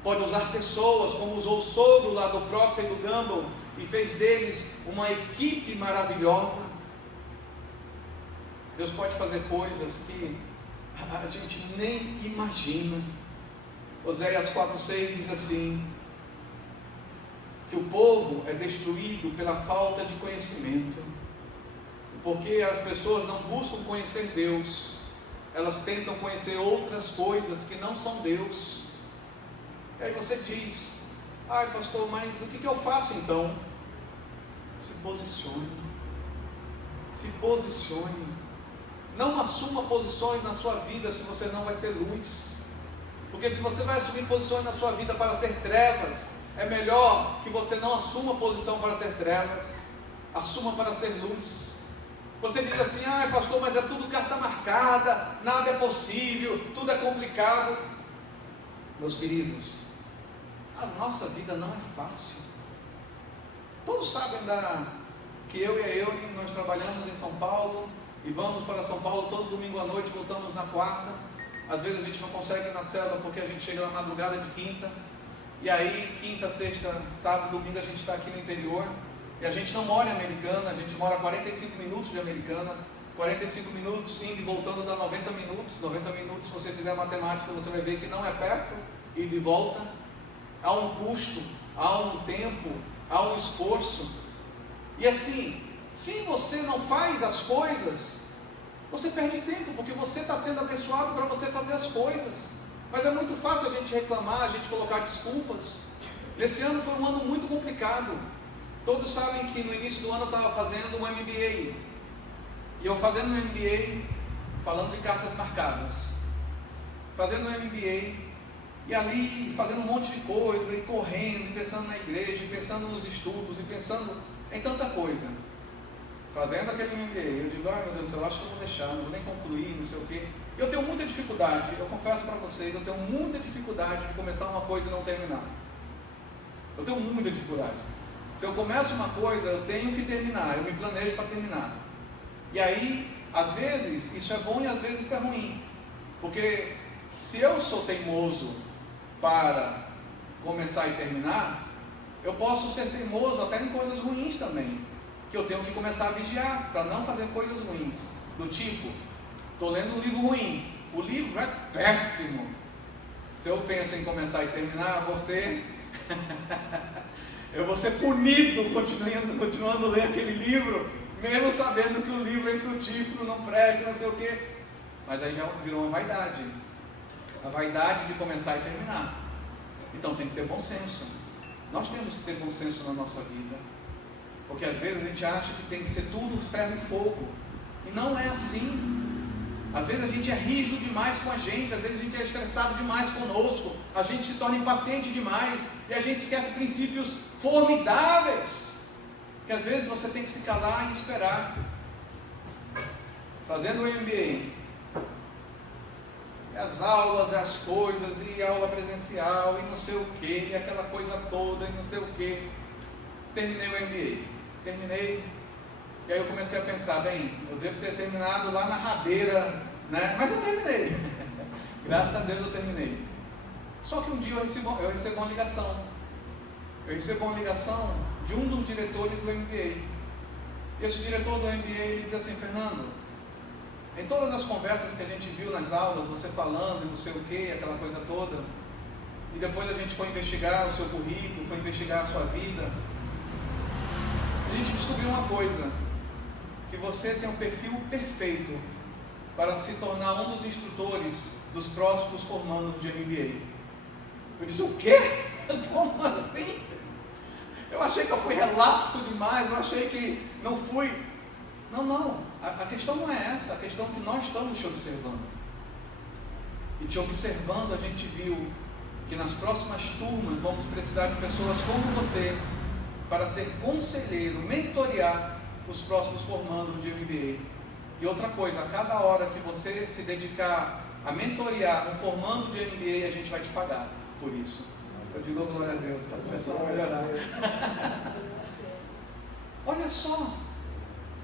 pode usar pessoas, como usou o sogro lá do Procter e do Gamble, e fez deles uma equipe maravilhosa. Deus pode fazer coisas que a gente nem imagina. Oséias 4,6 diz assim: que o povo é destruído pela falta de conhecimento, porque as pessoas não buscam conhecer Deus, elas tentam conhecer outras coisas que não são Deus. E aí você diz: ai pastor, mas o que eu faço então? Se posicione, se posicione, não assuma posições na sua vida se você não vai ser luz, porque se você vai assumir posições na sua vida para ser trevas, é melhor que você não assuma posição para ser trevas, assuma para ser luz. Você diz assim: ah pastor, mas é tudo carta marcada, nada é possível, tudo é complicado. Meus queridos, a nossa vida não é fácil. Todos sabem que eu e a Eune, nós trabalhamos em São Paulo e vamos para São Paulo todo domingo à noite, voltamos na quarta. Às vezes a gente não consegue ir na célula porque a gente chega na madrugada de quinta. E aí, quinta, sexta, sábado, domingo a gente está aqui no interior. E a gente não mora em Americana, a gente mora a 45 minutos de Americana. 45 minutos, indo e voltando dá 90 minutos. 90 minutos, se você fizer matemática, você vai ver que não é perto, ida e volta. Há um custo, há um tempo, há um esforço. E assim, se você não faz as coisas, você perde tempo, porque você está sendo abençoado para você fazer as coisas. Mas é muito fácil a gente reclamar, a gente colocar desculpas. Esse ano foi um ano muito complicado. Todos sabem que no início do ano eu estava fazendo um MBA. E eu fazendo um MBA, falando de cartas marcadas. Fazendo um MBA, e ali fazendo um monte de coisa, e correndo, e pensando na igreja, e pensando nos estudos, e pensando em tanta coisa. Fazendo aquele MBA, eu digo, ai meu Deus, eu acho que eu vou deixar, não vou nem concluir, não sei o quê. Eu tenho muita dificuldade, eu confesso para vocês, eu tenho muita dificuldade de começar uma coisa e não terminar. Eu tenho muita dificuldade. Se eu começo uma coisa, eu tenho que terminar, eu me planejo para terminar. E aí, às vezes, isso é bom e às vezes isso é ruim. Porque se eu sou teimoso para começar e terminar, eu posso ser teimoso até em coisas ruins também. Que eu tenho que começar a vigiar, para não fazer coisas ruins. Do tipo, estou lendo um livro ruim, o livro é péssimo. Se eu penso em começar e terminar, eu vou ser punido continuando a ler aquele livro, mesmo sabendo que o livro é infrutífero, não presta, não sei o quê. Mas aí já virou uma vaidade. A vaidade de começar e terminar. Então tem que ter bom senso. Nós temos que ter bom senso na nossa vida. Porque às vezes a gente acha que tem que ser tudo ferro e fogo. E não é assim. Às vezes a gente é rígido demais com a gente. Às vezes a gente é estressado demais conosco. A gente se torna impaciente demais. E a gente esquece princípios formidáveis. Que às vezes você tem que se calar e esperar. Fazendo o MBA. As aulas, as coisas, e aula presencial, e não sei o que, e aquela coisa toda, e não sei o que. Terminei o MBA. Terminei, e aí eu comecei a pensar, bem, eu devo ter terminado lá na rabeira, né? Mas eu terminei. Graças a Deus eu terminei. Só que um dia eu recebo uma ligação. Eu recebo uma ligação de um dos diretores do MBA. Esse diretor do MBA diz assim, Fernando, em todas as conversas que a gente viu nas aulas, você falando e não sei o que, aquela coisa toda, e depois a gente foi investigar o seu currículo, foi investigar a sua vida, a gente descobriu uma coisa, que você tem um perfil perfeito para se tornar um dos instrutores dos próximos formandos de MBA. Eu disse, o quê? Como assim? Eu achei que eu fui relapso demais, eu achei que não fui. Não, a questão não é essa, a questão é que nós estamos te observando. E te observando a gente viu que nas próximas turmas vamos precisar de pessoas como você para ser conselheiro, mentorear os próximos formandos de MBA. E outra coisa, a cada hora que você se dedicar a mentorear um formando de MBA, a gente vai te pagar por isso. Eu digo glória a Deus, está começando a melhorar. Olha só,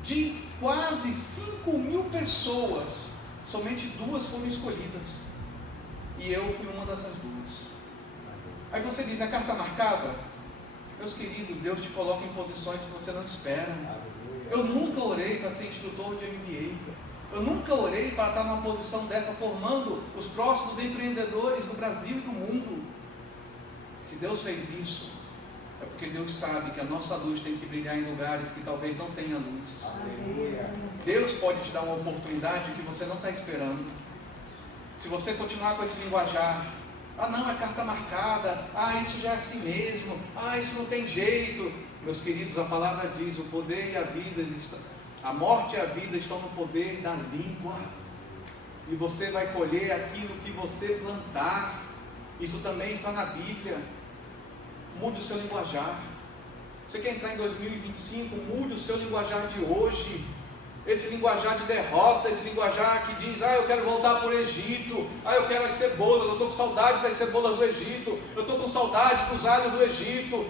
de quase 5.000 pessoas, somente 2 foram escolhidas. E eu fui uma dessas 2. Aí você diz, a carta marcada? Meus queridos, Deus te coloca em posições que você não espera. Eu nunca orei para ser instrutor de MBA. Eu nunca orei para estar numa posição dessa, formando os próximos empreendedores do Brasil e do mundo. Se Deus fez isso, é porque Deus sabe que a nossa luz tem que brilhar em lugares que talvez não tenha luz. Deus pode te dar uma oportunidade que você não está esperando. Se você continuar com esse linguajar, não, é carta marcada, isso já é assim mesmo, isso não tem jeito. Meus queridos, a palavra diz, o poder e a vida, a morte e a vida estão no poder da língua. E você vai colher aquilo que você plantar. Isso também está na Bíblia. Mude o seu linguajar. Você quer entrar em 2025? Mude o seu linguajar de hoje. Esse linguajar de derrota, esse linguajar que diz, eu quero voltar para o Egito, eu quero as cebolas, eu estou com saudade das cebolas do Egito, eu estou com saudade dos alhos do Egito,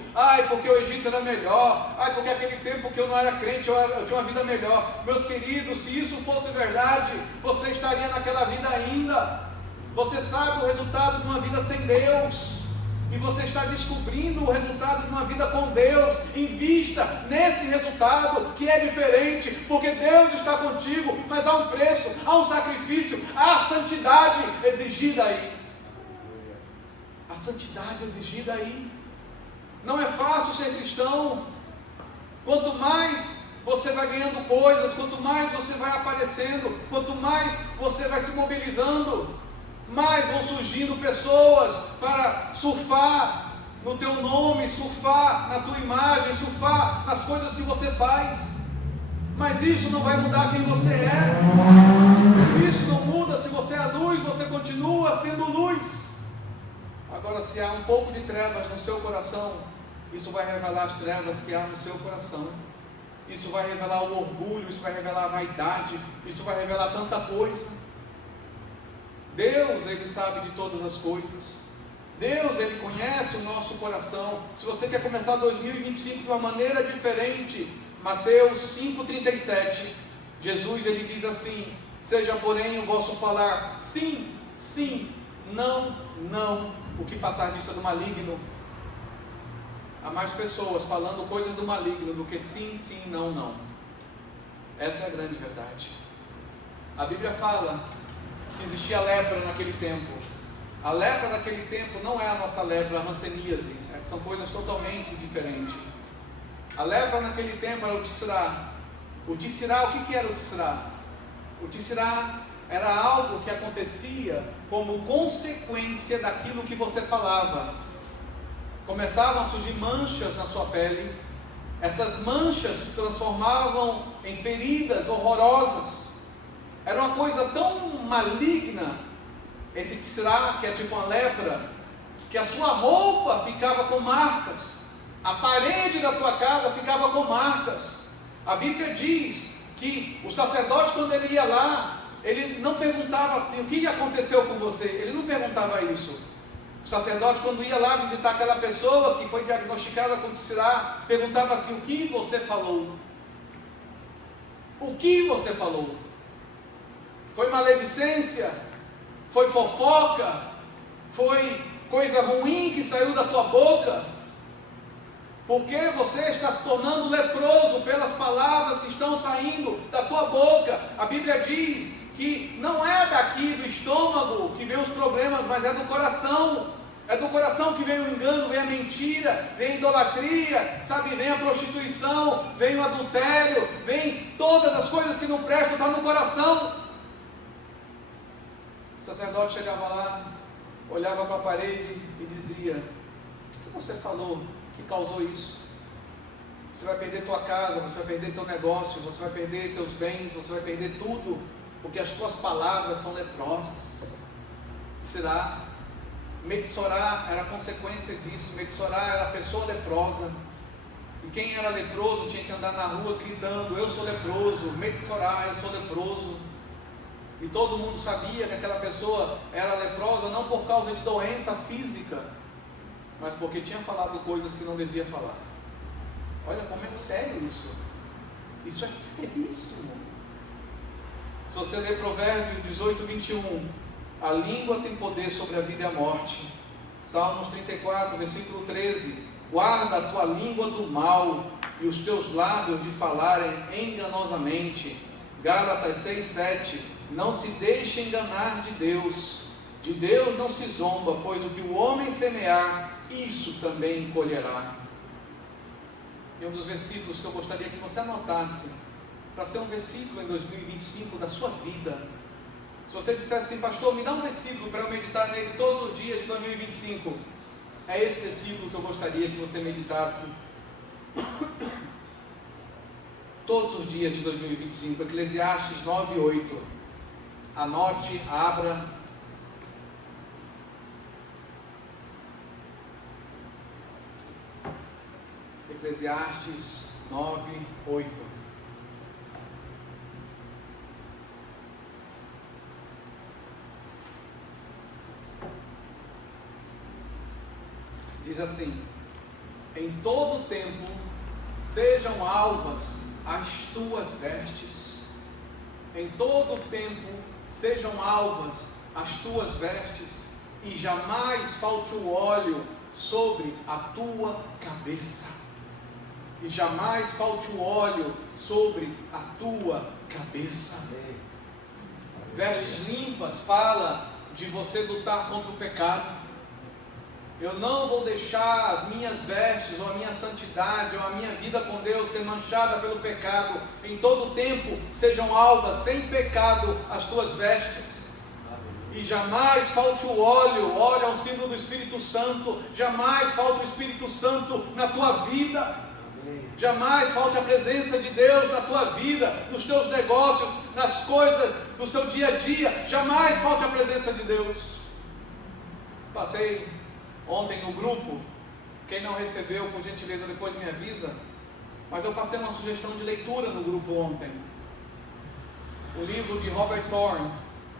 porque o Egito era melhor, porque aquele tempo que eu não era crente, eu tinha uma vida melhor. Meus queridos, se isso fosse verdade, você estaria naquela vida ainda. Você sabe o resultado de uma vida sem Deus. e você está descobrindo o resultado de uma vida com Deus. Invista nesse resultado que é diferente, porque Deus está contigo, mas há um preço, há um sacrifício, há santidade exigida aí. A santidade exigida aí. Não é fácil ser cristão. Quanto mais você vai ganhando coisas, quanto mais você vai aparecendo, quanto mais você vai se mobilizando, mais vão surgindo pessoas para surfar no teu nome, surfar na tua imagem, surfar nas coisas que você faz. Mas isso não vai mudar quem você é. Isso não muda. Se você é luz, você continua sendo luz. Agora, se há um pouco de trevas no seu coração, isso vai revelar as trevas que há no seu coração. Isso vai revelar o orgulho, isso vai revelar a vaidade, isso vai revelar tanta coisa. Deus, Ele sabe de todas as coisas. Deus, Ele conhece o nosso coração. Se você quer começar 2025 de uma maneira diferente, Mateus 5,37, Jesus, Ele diz assim: seja porém o vosso falar sim, sim, não, não, o que passar nisso é do maligno. Há mais pessoas falando coisas do maligno do que sim, sim, não, não. Essa é a grande verdade. A Bíblia fala que existia lepra naquele tempo. A lepra naquele tempo não é a nossa lepra, a hanseníase, são coisas totalmente diferentes. A lepra naquele tempo era o tisserá. O tisserá, o que era o tisserá? O tisserá era algo que acontecia como consequência daquilo que você falava. Começavam a surgir manchas na sua pele. Essas manchas se transformavam em feridas horrorosas. Era uma coisa tão maligna, esse tisserá, que é tipo uma lepra, que a sua roupa ficava com marcas, a parede da tua casa ficava com marcas. A Bíblia diz que o sacerdote, quando ele ia lá, ele não perguntava assim: o que aconteceu com você? Ele não perguntava isso. O sacerdote, quando ia lá visitar aquela pessoa que foi diagnosticada com tisserá, perguntava assim: o que você falou? O que você falou? Foi maledicência? Foi fofoca? Foi coisa ruim que saiu da tua boca? Porque você está se tornando leproso pelas palavras que estão saindo da tua boca. A Bíblia diz que não é daqui do estômago que vem os problemas, mas é do coração. É do coração que vem o engano, vem a mentira, vem a idolatria, sabe? Vem a prostituição, vem o adultério, vem todas as coisas que não prestam, está no coração. O sacerdote chegava lá, olhava para a parede e dizia: o que você falou que causou isso? Você vai perder tua casa, você vai perder teu negócio, você vai perder teus bens, você vai perder tudo, porque as tuas palavras são leprosas. Será? Metsorá era a consequência disso. Metsorá era a pessoa leprosa, e quem era leproso tinha que andar na rua gritando: eu sou leproso, Metsorá, eu sou leproso. E todo mundo sabia que aquela pessoa era leprosa, não por causa de doença física, mas porque tinha falado coisas que não devia falar. Olha como é sério isso. Isso é seríssimo. Se você ler Provérbios 18, 21, a língua tem poder sobre a vida e a morte. Salmos 34, versículo 13, guarda a tua língua do mal e os teus lábios de falarem enganosamente. Gálatas 6, 7, não se deixe enganar de Deus não se zomba, pois o que o homem semear, isso também colherá. E um dos versículos que eu gostaria que você anotasse, para ser um versículo em 2025 da sua vida. Se você dissesse assim: pastor, me dá um versículo para eu meditar nele todos os dias de 2025, é esse versículo que eu gostaria que você meditasse todos os dias de 2025. Eclesiastes 9, 8. Anote, abra. Eclesiastes 9, 8. Diz assim: em todo tempo sejam alvas as tuas vestes. Em todo tempo sejam alvas as tuas vestes, e jamais falte o óleo sobre a tua cabeça, e jamais falte o óleo sobre a tua cabeça. Vestes limpas fala de você lutar contra o pecado. Eu não vou deixar as minhas vestes, ou a minha santidade, ou a minha vida com Deus ser manchada pelo pecado. Em todo tempo sejam alvas, sem pecado, as tuas vestes. E jamais falte o óleo. Óleo é um símbolo do Espírito Santo. Jamais falte o Espírito Santo na tua vida. Jamais falte a presença de Deus na tua vida, nos teus negócios, nas coisas do seu dia a dia. Jamais falte a presença de Deus. Passei ontem no grupo. Quem não recebeu, por gentileza, depois me avisa. Mas eu passei uma sugestão de leitura no grupo ontem. O livro de Robert Thorne.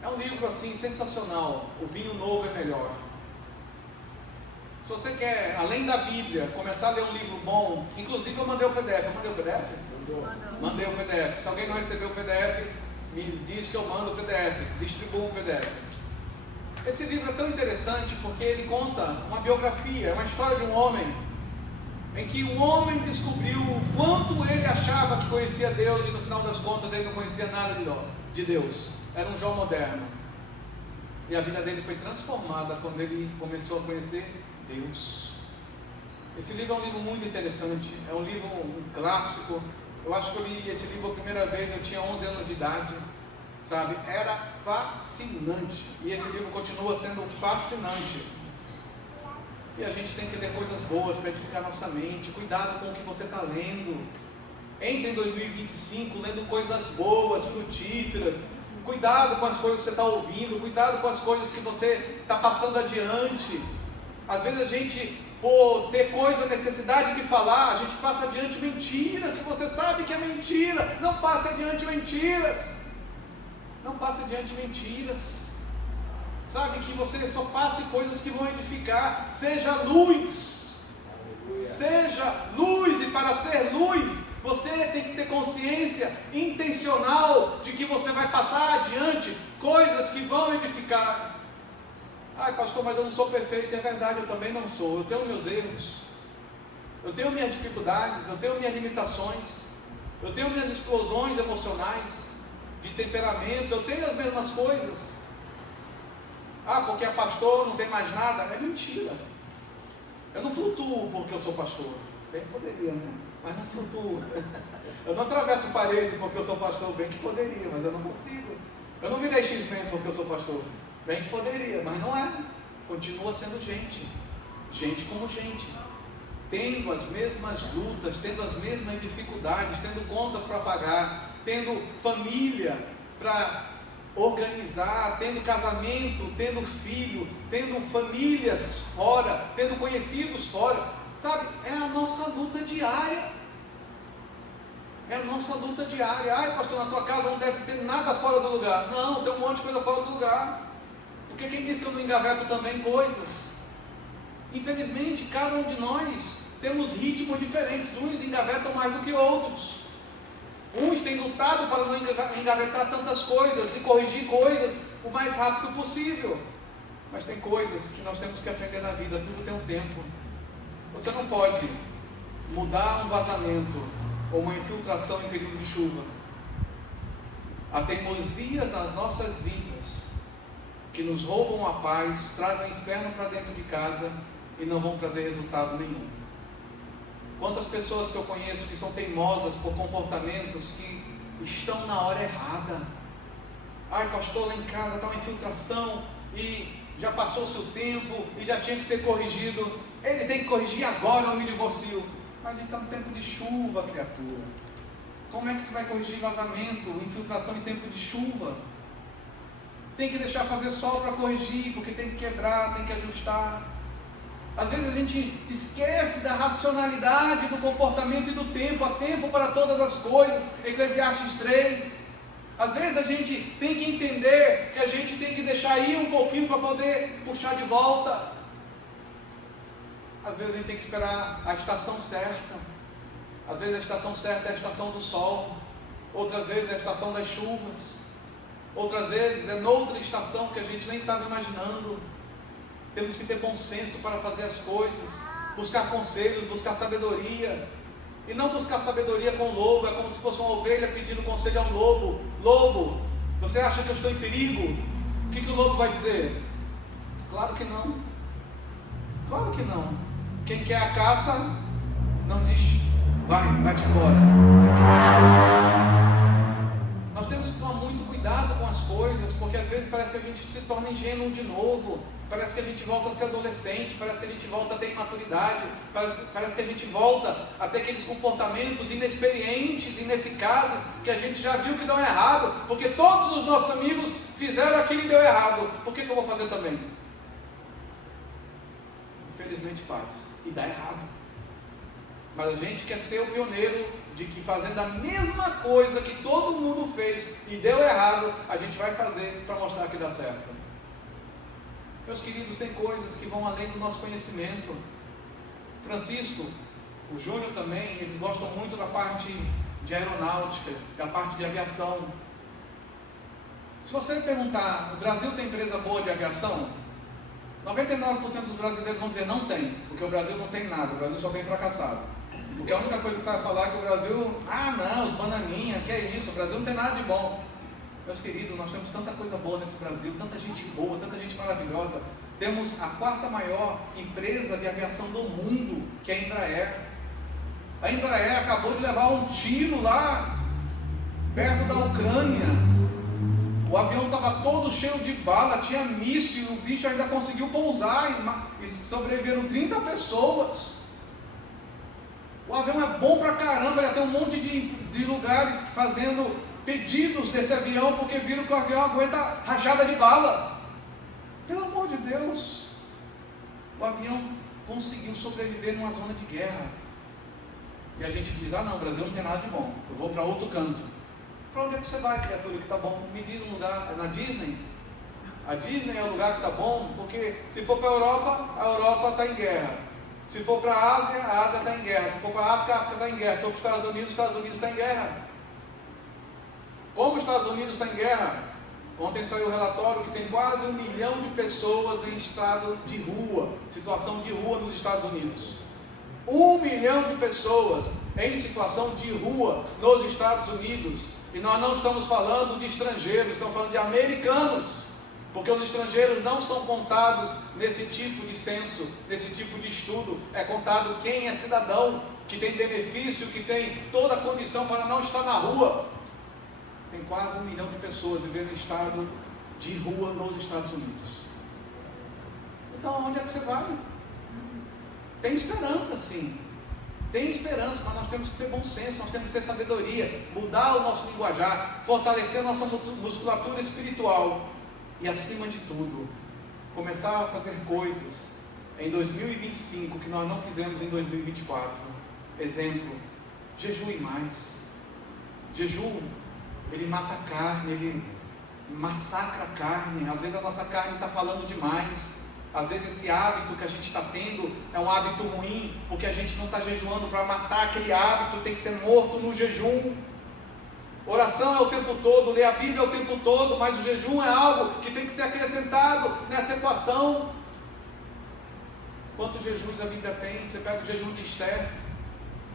É um livro assim sensacional. O vinho novo é melhor. Se você quer, além da Bíblia, começar a ler um livro bom, inclusive eu mandei o PDF. Eu mandei o PDF? Mandei o PDF. Se alguém não recebeu o PDF, me diz que eu mando o PDF. Distribuo o PDF. Esse livro é tão interessante porque ele conta uma biografia, uma história de um homem, em que um homem descobriu o quanto ele achava que conhecia Deus e no final das contas ele não conhecia nada de Deus. Era um João moderno. E a vida dele foi transformada quando ele começou a conhecer Deus. Esse livro é um livro muito interessante. É um livro, um clássico. Eu acho que eu li esse livro a primeira vez, eu tinha 11 anos de idade. Sabe, era fascinante. E esse livro continua sendo fascinante. E a gente tem que ler coisas boas para edificar nossa mente. Cuidado com o que você está lendo. Entre em 2025 lendo coisas boas, frutíferas. Cuidado com as coisas que você está ouvindo. Cuidado com as coisas que você está passando adiante. Às vezes a gente, por ter coisa, necessidade de falar, a gente passa adiante mentiras que você sabe que é mentira. Não passe adiante mentiras. Não passe adiante mentiras. Sabe, que você só passe coisas que vão edificar. Seja luz. Seja luz. E para ser luz, você tem que ter consciência intencional de que você vai passar adiante coisas que vão edificar. Ai, pastor, mas eu não sou perfeito. É verdade, eu também não sou. Eu tenho meus erros. Eu tenho minhas dificuldades. Eu tenho minhas limitações. Eu tenho minhas explosões emocionais, de temperamento. Eu tenho as mesmas coisas. Ah, porque é pastor, não tem mais nada. É mentira. Eu não flutuo porque eu sou pastor. Bem que poderia, né? Mas não flutuo. Eu não atravesso parede porque eu sou pastor. Bem que poderia, mas eu não consigo. Eu não virei X-Men porque eu sou pastor. Bem que poderia, mas não é. Continua sendo gente. Gente como gente. Tendo as mesmas lutas, tendo as mesmas dificuldades, tendo contas para pagar, tendo família para organizar, tendo casamento, tendo filho, tendo famílias fora, tendo conhecidos fora. Sabe, é a nossa luta diária. É a nossa luta diária. Ai, pastor, na tua casa não deve ter nada fora do lugar. Não, tem um monte de coisa fora do lugar. Porque quem diz que eu não engaveto também coisas? Infelizmente, cada um de nós temos ritmos diferentes. Uns engavetam mais do que outros. Uns têm lutado para não engavetar tantas coisas e corrigir coisas o mais rápido possível. Mas tem coisas que nós temos que aprender na vida. Tudo tem um tempo. Você não pode mudar um vazamento ou uma infiltração em período de chuva. Há teimosias nas nossas vidas que nos roubam a paz, trazem o inferno para dentro de casa e não vão trazer resultado nenhum. Quantas pessoas que eu conheço que são teimosas por comportamentos que estão na hora errada. Ai, pastor, lá em casa está uma infiltração e já passou o seu tempo e já tinha que ter corrigido. Ele tem que corrigir agora, eu me divorcio. Mas então, tempo de chuva, criatura. Como é que você vai corrigir vazamento, infiltração em tempo de chuva? Tem que deixar fazer sol para corrigir, porque tem que quebrar, tem que ajustar. Às vezes a gente esquece da racionalidade do comportamento e do tempo. Há tempo para todas as coisas. Eclesiastes 3. Às vezes a gente tem que entender que a gente tem que deixar ir um pouquinho para poder puxar de volta. Às vezes a gente tem que esperar a estação certa. Às vezes a estação certa é a estação do sol. Outras vezes é a estação das chuvas. Outras vezes é noutra estação que a gente nem estava imaginando. Temos que ter bom senso para fazer as coisas, buscar conselhos, buscar sabedoria. E não buscar sabedoria com lobo. É como se fosse uma ovelha pedindo conselho a um lobo. Lobo, você acha que eu estou em perigo? O que o lobo vai dizer? Claro que não. Claro que não. Quem quer a caça, não diz, vai-te embora. Nós temos que tomar muito cuidado com as coisas, porque às vezes parece que a gente se torna ingênuo de novo, parece que a gente volta a ser adolescente, parece que a gente volta a ter imaturidade, parece que a gente volta a ter aqueles comportamentos inexperientes, ineficazes, que a gente já viu que dão errado, porque todos os nossos amigos fizeram aquilo e deu errado, por que eu vou fazer também? Infelizmente faz, e dá errado. Mas a gente quer ser o pioneiro de que fazendo a mesma coisa que todo mundo fez e deu errado, a gente vai fazer para mostrar que dá certo. Meus queridos, tem coisas que vão além do nosso conhecimento. Francisco, o Júnior também, eles gostam muito da parte de aeronáutica, da parte de aviação. Se você perguntar, o Brasil tem empresa boa de aviação? 99% dos brasileiros vão dizer, não tem, porque o Brasil não tem nada, o Brasil só tem fracassado. Porque a única coisa que você vai falar é que o Brasil, não, os bananinha, que é isso, o Brasil não tem nada de bom. Meus queridos, nós temos tanta coisa boa nesse Brasil, tanta gente boa, tanta gente maravilhosa. Temos a 4ª maior empresa de aviação do mundo, que é a Embraer. A Embraer acabou de levar um tiro lá, perto da Ucrânia. O avião estava todo cheio de bala, tinha míssil, o bicho ainda conseguiu pousar e sobreviveram 30 pessoas. O avião é bom pra caramba, já tem um monte de lugares fazendo pedidos desse avião, porque viram que o avião aguenta rajada de bala. Pelo amor de Deus, o avião conseguiu sobreviver numa zona de guerra. E a gente diz, não, o Brasil não tem nada de bom, eu vou para outro canto. Para onde é que você vai, criatura, que está bom? Me diz um lugar, é na Disney? A Disney é o lugar que está bom, porque se for para a Europa está em guerra. Se for para a Ásia está em guerra. Se for para a África está em guerra. Se for para os Estados Unidos está em guerra. Como os Estados Unidos está em guerra? Ontem saiu o relatório que tem quase 1 milhão de pessoas em estado de rua, situação de rua nos Estados Unidos. 1 milhão de pessoas em situação de rua nos Estados Unidos. E nós não estamos falando de estrangeiros, estamos falando de americanos. Porque os estrangeiros não são contados nesse tipo de censo, nesse tipo de estudo. É contado quem é cidadão, que tem benefício, que tem toda a condição para não estar na rua. Tem quase 1 milhão de pessoas vivendo em estado de rua nos Estados Unidos. Então, onde é que você vai? Tem esperança, sim. Tem esperança, mas nós temos que ter bom senso, nós temos que ter sabedoria, mudar o nosso linguajar, fortalecer a nossa musculatura espiritual. E acima de tudo, começar a fazer coisas em 2025 que nós não fizemos em 2024. Exemplo, jejue mais. Jejum, ele mata a carne, ele massacra a carne. Às vezes a nossa carne está falando demais. Às vezes esse hábito que a gente está tendo é um hábito ruim, porque a gente não está jejuando para matar aquele hábito, tem que ser morto no jejum. Oração é o tempo todo, ler a Bíblia é o tempo todo, mas o jejum é algo que tem que ser acrescentado nessa equação. Quantos jejuns a Bíblia tem? Você pega o jejum de Esther.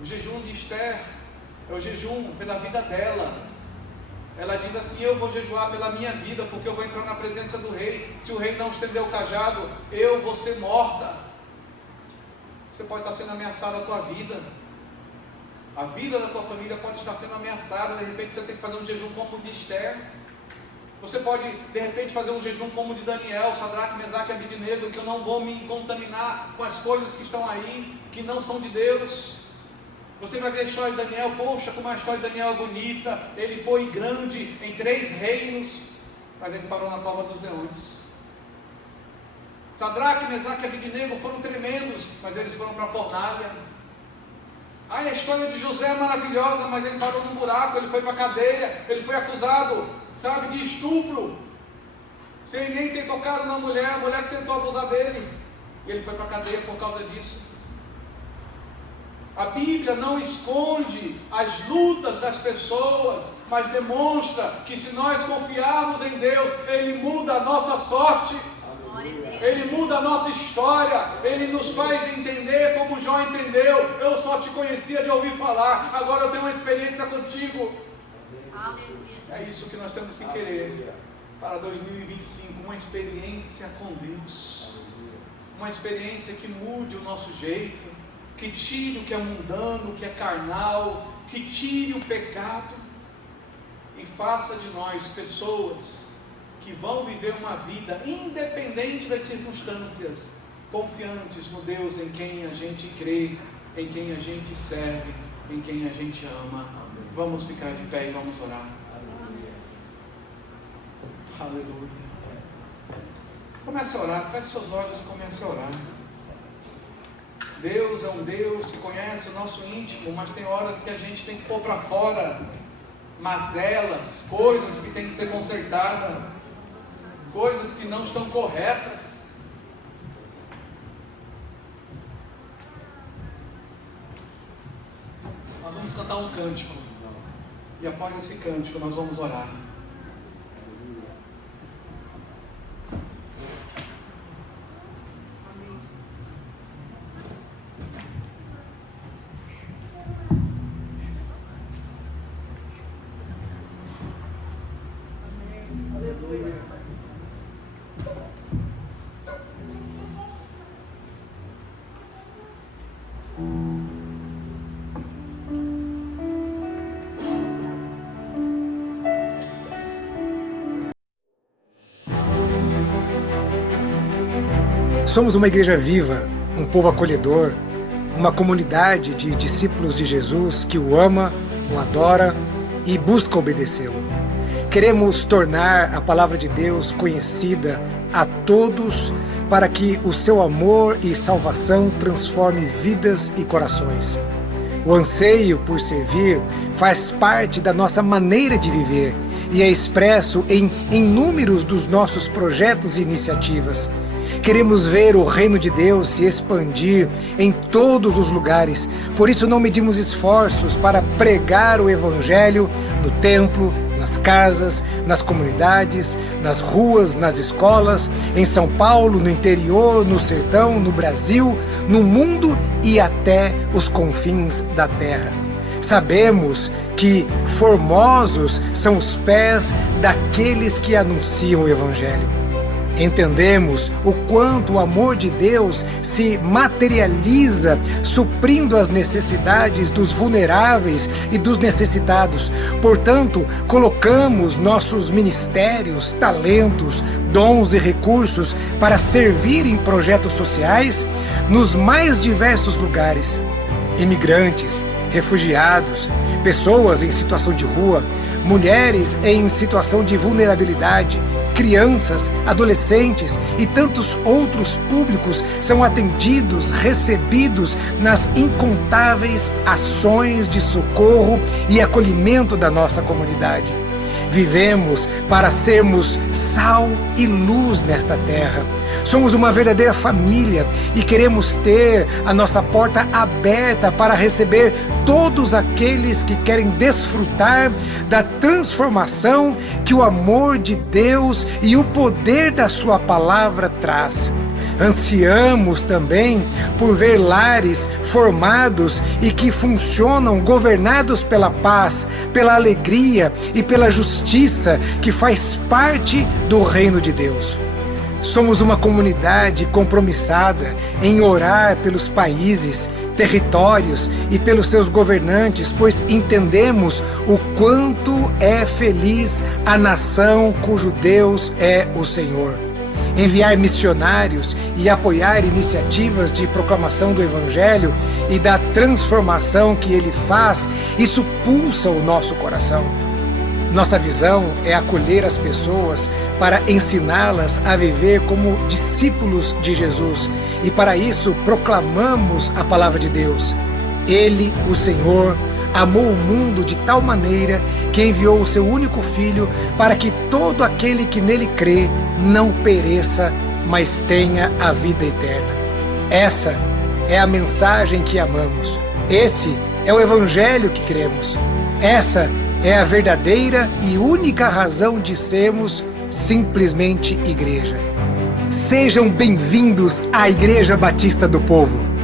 O jejum de Esther é o jejum pela vida dela. Ela diz assim, eu vou jejuar pela minha vida, porque eu vou entrar na presença do rei. Se o rei não estender o cajado, eu vou ser morta. Você pode estar sendo ameaçada a tua vida. A vida da tua família pode estar sendo ameaçada. De repente você tem que fazer um jejum como o de Esther. Você pode de repente fazer um jejum como o de Daniel, Sadraque, Mesaque e Abednego, que eu não vou me contaminar com as coisas que estão aí, que não são de Deus. Você vai ver a história de Daniel, poxa, como a história de Daniel é bonita. Ele foi grande em 3 reinos, mas ele parou na cova dos leões. Sadraque, Mesaque e Abednego foram tremendos, mas eles foram para a fornalha. A história de José é maravilhosa, mas ele parou num buraco, ele foi para a cadeia, ele foi acusado, de estupro, sem nem ter tocado na mulher, a mulher que tentou abusar dele, e ele foi para a cadeia por causa disso. A Bíblia não esconde as lutas das pessoas, mas demonstra que se nós confiarmos em Deus, Ele muda a nossa sorte. Ele muda a nossa história. Ele nos faz entender como Jó entendeu. Eu só te conhecia de ouvir falar, agora eu tenho uma experiência contigo. É isso que nós temos que querer para 2025, uma experiência com Deus, uma experiência que mude o nosso jeito, que tire o que é mundano, o que é carnal, que tire o pecado e faça de nós pessoas que vão viver uma vida independente das circunstâncias, confiantes no Deus em quem a gente crê, em quem a gente serve, em quem a gente ama. Vamos ficar de pé e vamos orar. Aleluia. Comece a orar, feche seus olhos e comece a orar. Deus é um Deus que conhece o nosso íntimo, mas tem horas que a gente tem que pôr para fora mazelas, coisas que tem que ser consertadas, coisas que não estão corretas. Nós vamos cantar um cântico, e após esse cântico nós vamos orar. Somos uma igreja viva, um povo acolhedor, uma comunidade de discípulos de Jesus que o ama, o adora e busca obedecê-lo. Queremos tornar a palavra de Deus conhecida a todos para que o seu amor e salvação transforme vidas e corações. O anseio por servir faz parte da nossa maneira de viver e é expresso em inúmeros dos nossos projetos e iniciativas. Queremos ver o reino de Deus se expandir em todos os lugares, por isso não medimos esforços para pregar o Evangelho no templo, nas casas, nas comunidades, nas ruas, nas escolas, em São Paulo, no interior, no sertão, no Brasil, no mundo e até os confins da terra. Sabemos que formosos são os pés daqueles que anunciam o Evangelho. Entendemos o quanto o amor de Deus se materializa suprindo as necessidades dos vulneráveis e dos necessitados. Portanto, colocamos nossos ministérios, talentos, dons e recursos para servir em projetos sociais nos mais diversos lugares. Imigrantes, refugiados, pessoas em situação de rua, mulheres em situação de vulnerabilidade, crianças, adolescentes e tantos outros públicos são atendidos, recebidos nas incontáveis ações de socorro e acolhimento da nossa comunidade. Vivemos para sermos sal e luz nesta terra. Somos uma verdadeira família e queremos ter a nossa porta aberta para receber todos aqueles que querem desfrutar da transformação que o amor de Deus e o poder da sua palavra traz. Ansiamos também por ver lares formados e que funcionam governados pela paz, pela alegria e pela justiça que faz parte do reino de Deus. Somos uma comunidade compromissada em orar pelos países, territórios e pelos seus governantes, pois entendemos o quanto é feliz a nação cujo Deus é o Senhor. Enviar missionários e apoiar iniciativas de proclamação do Evangelho e da transformação que ele faz, isso pulsa o nosso coração. Nossa visão é acolher as pessoas para ensiná-las a viver como discípulos de Jesus e para isso proclamamos a palavra de Deus. Ele, o Senhor, amou o mundo de tal maneira que enviou o seu único Filho para que todo aquele que nele crê não pereça, mas tenha a vida eterna. Essa é a mensagem que amamos. Esse é o Evangelho que cremos. Essa é a verdadeira e única razão de sermos simplesmente igreja. Sejam bem-vindos à Igreja Batista do Povo.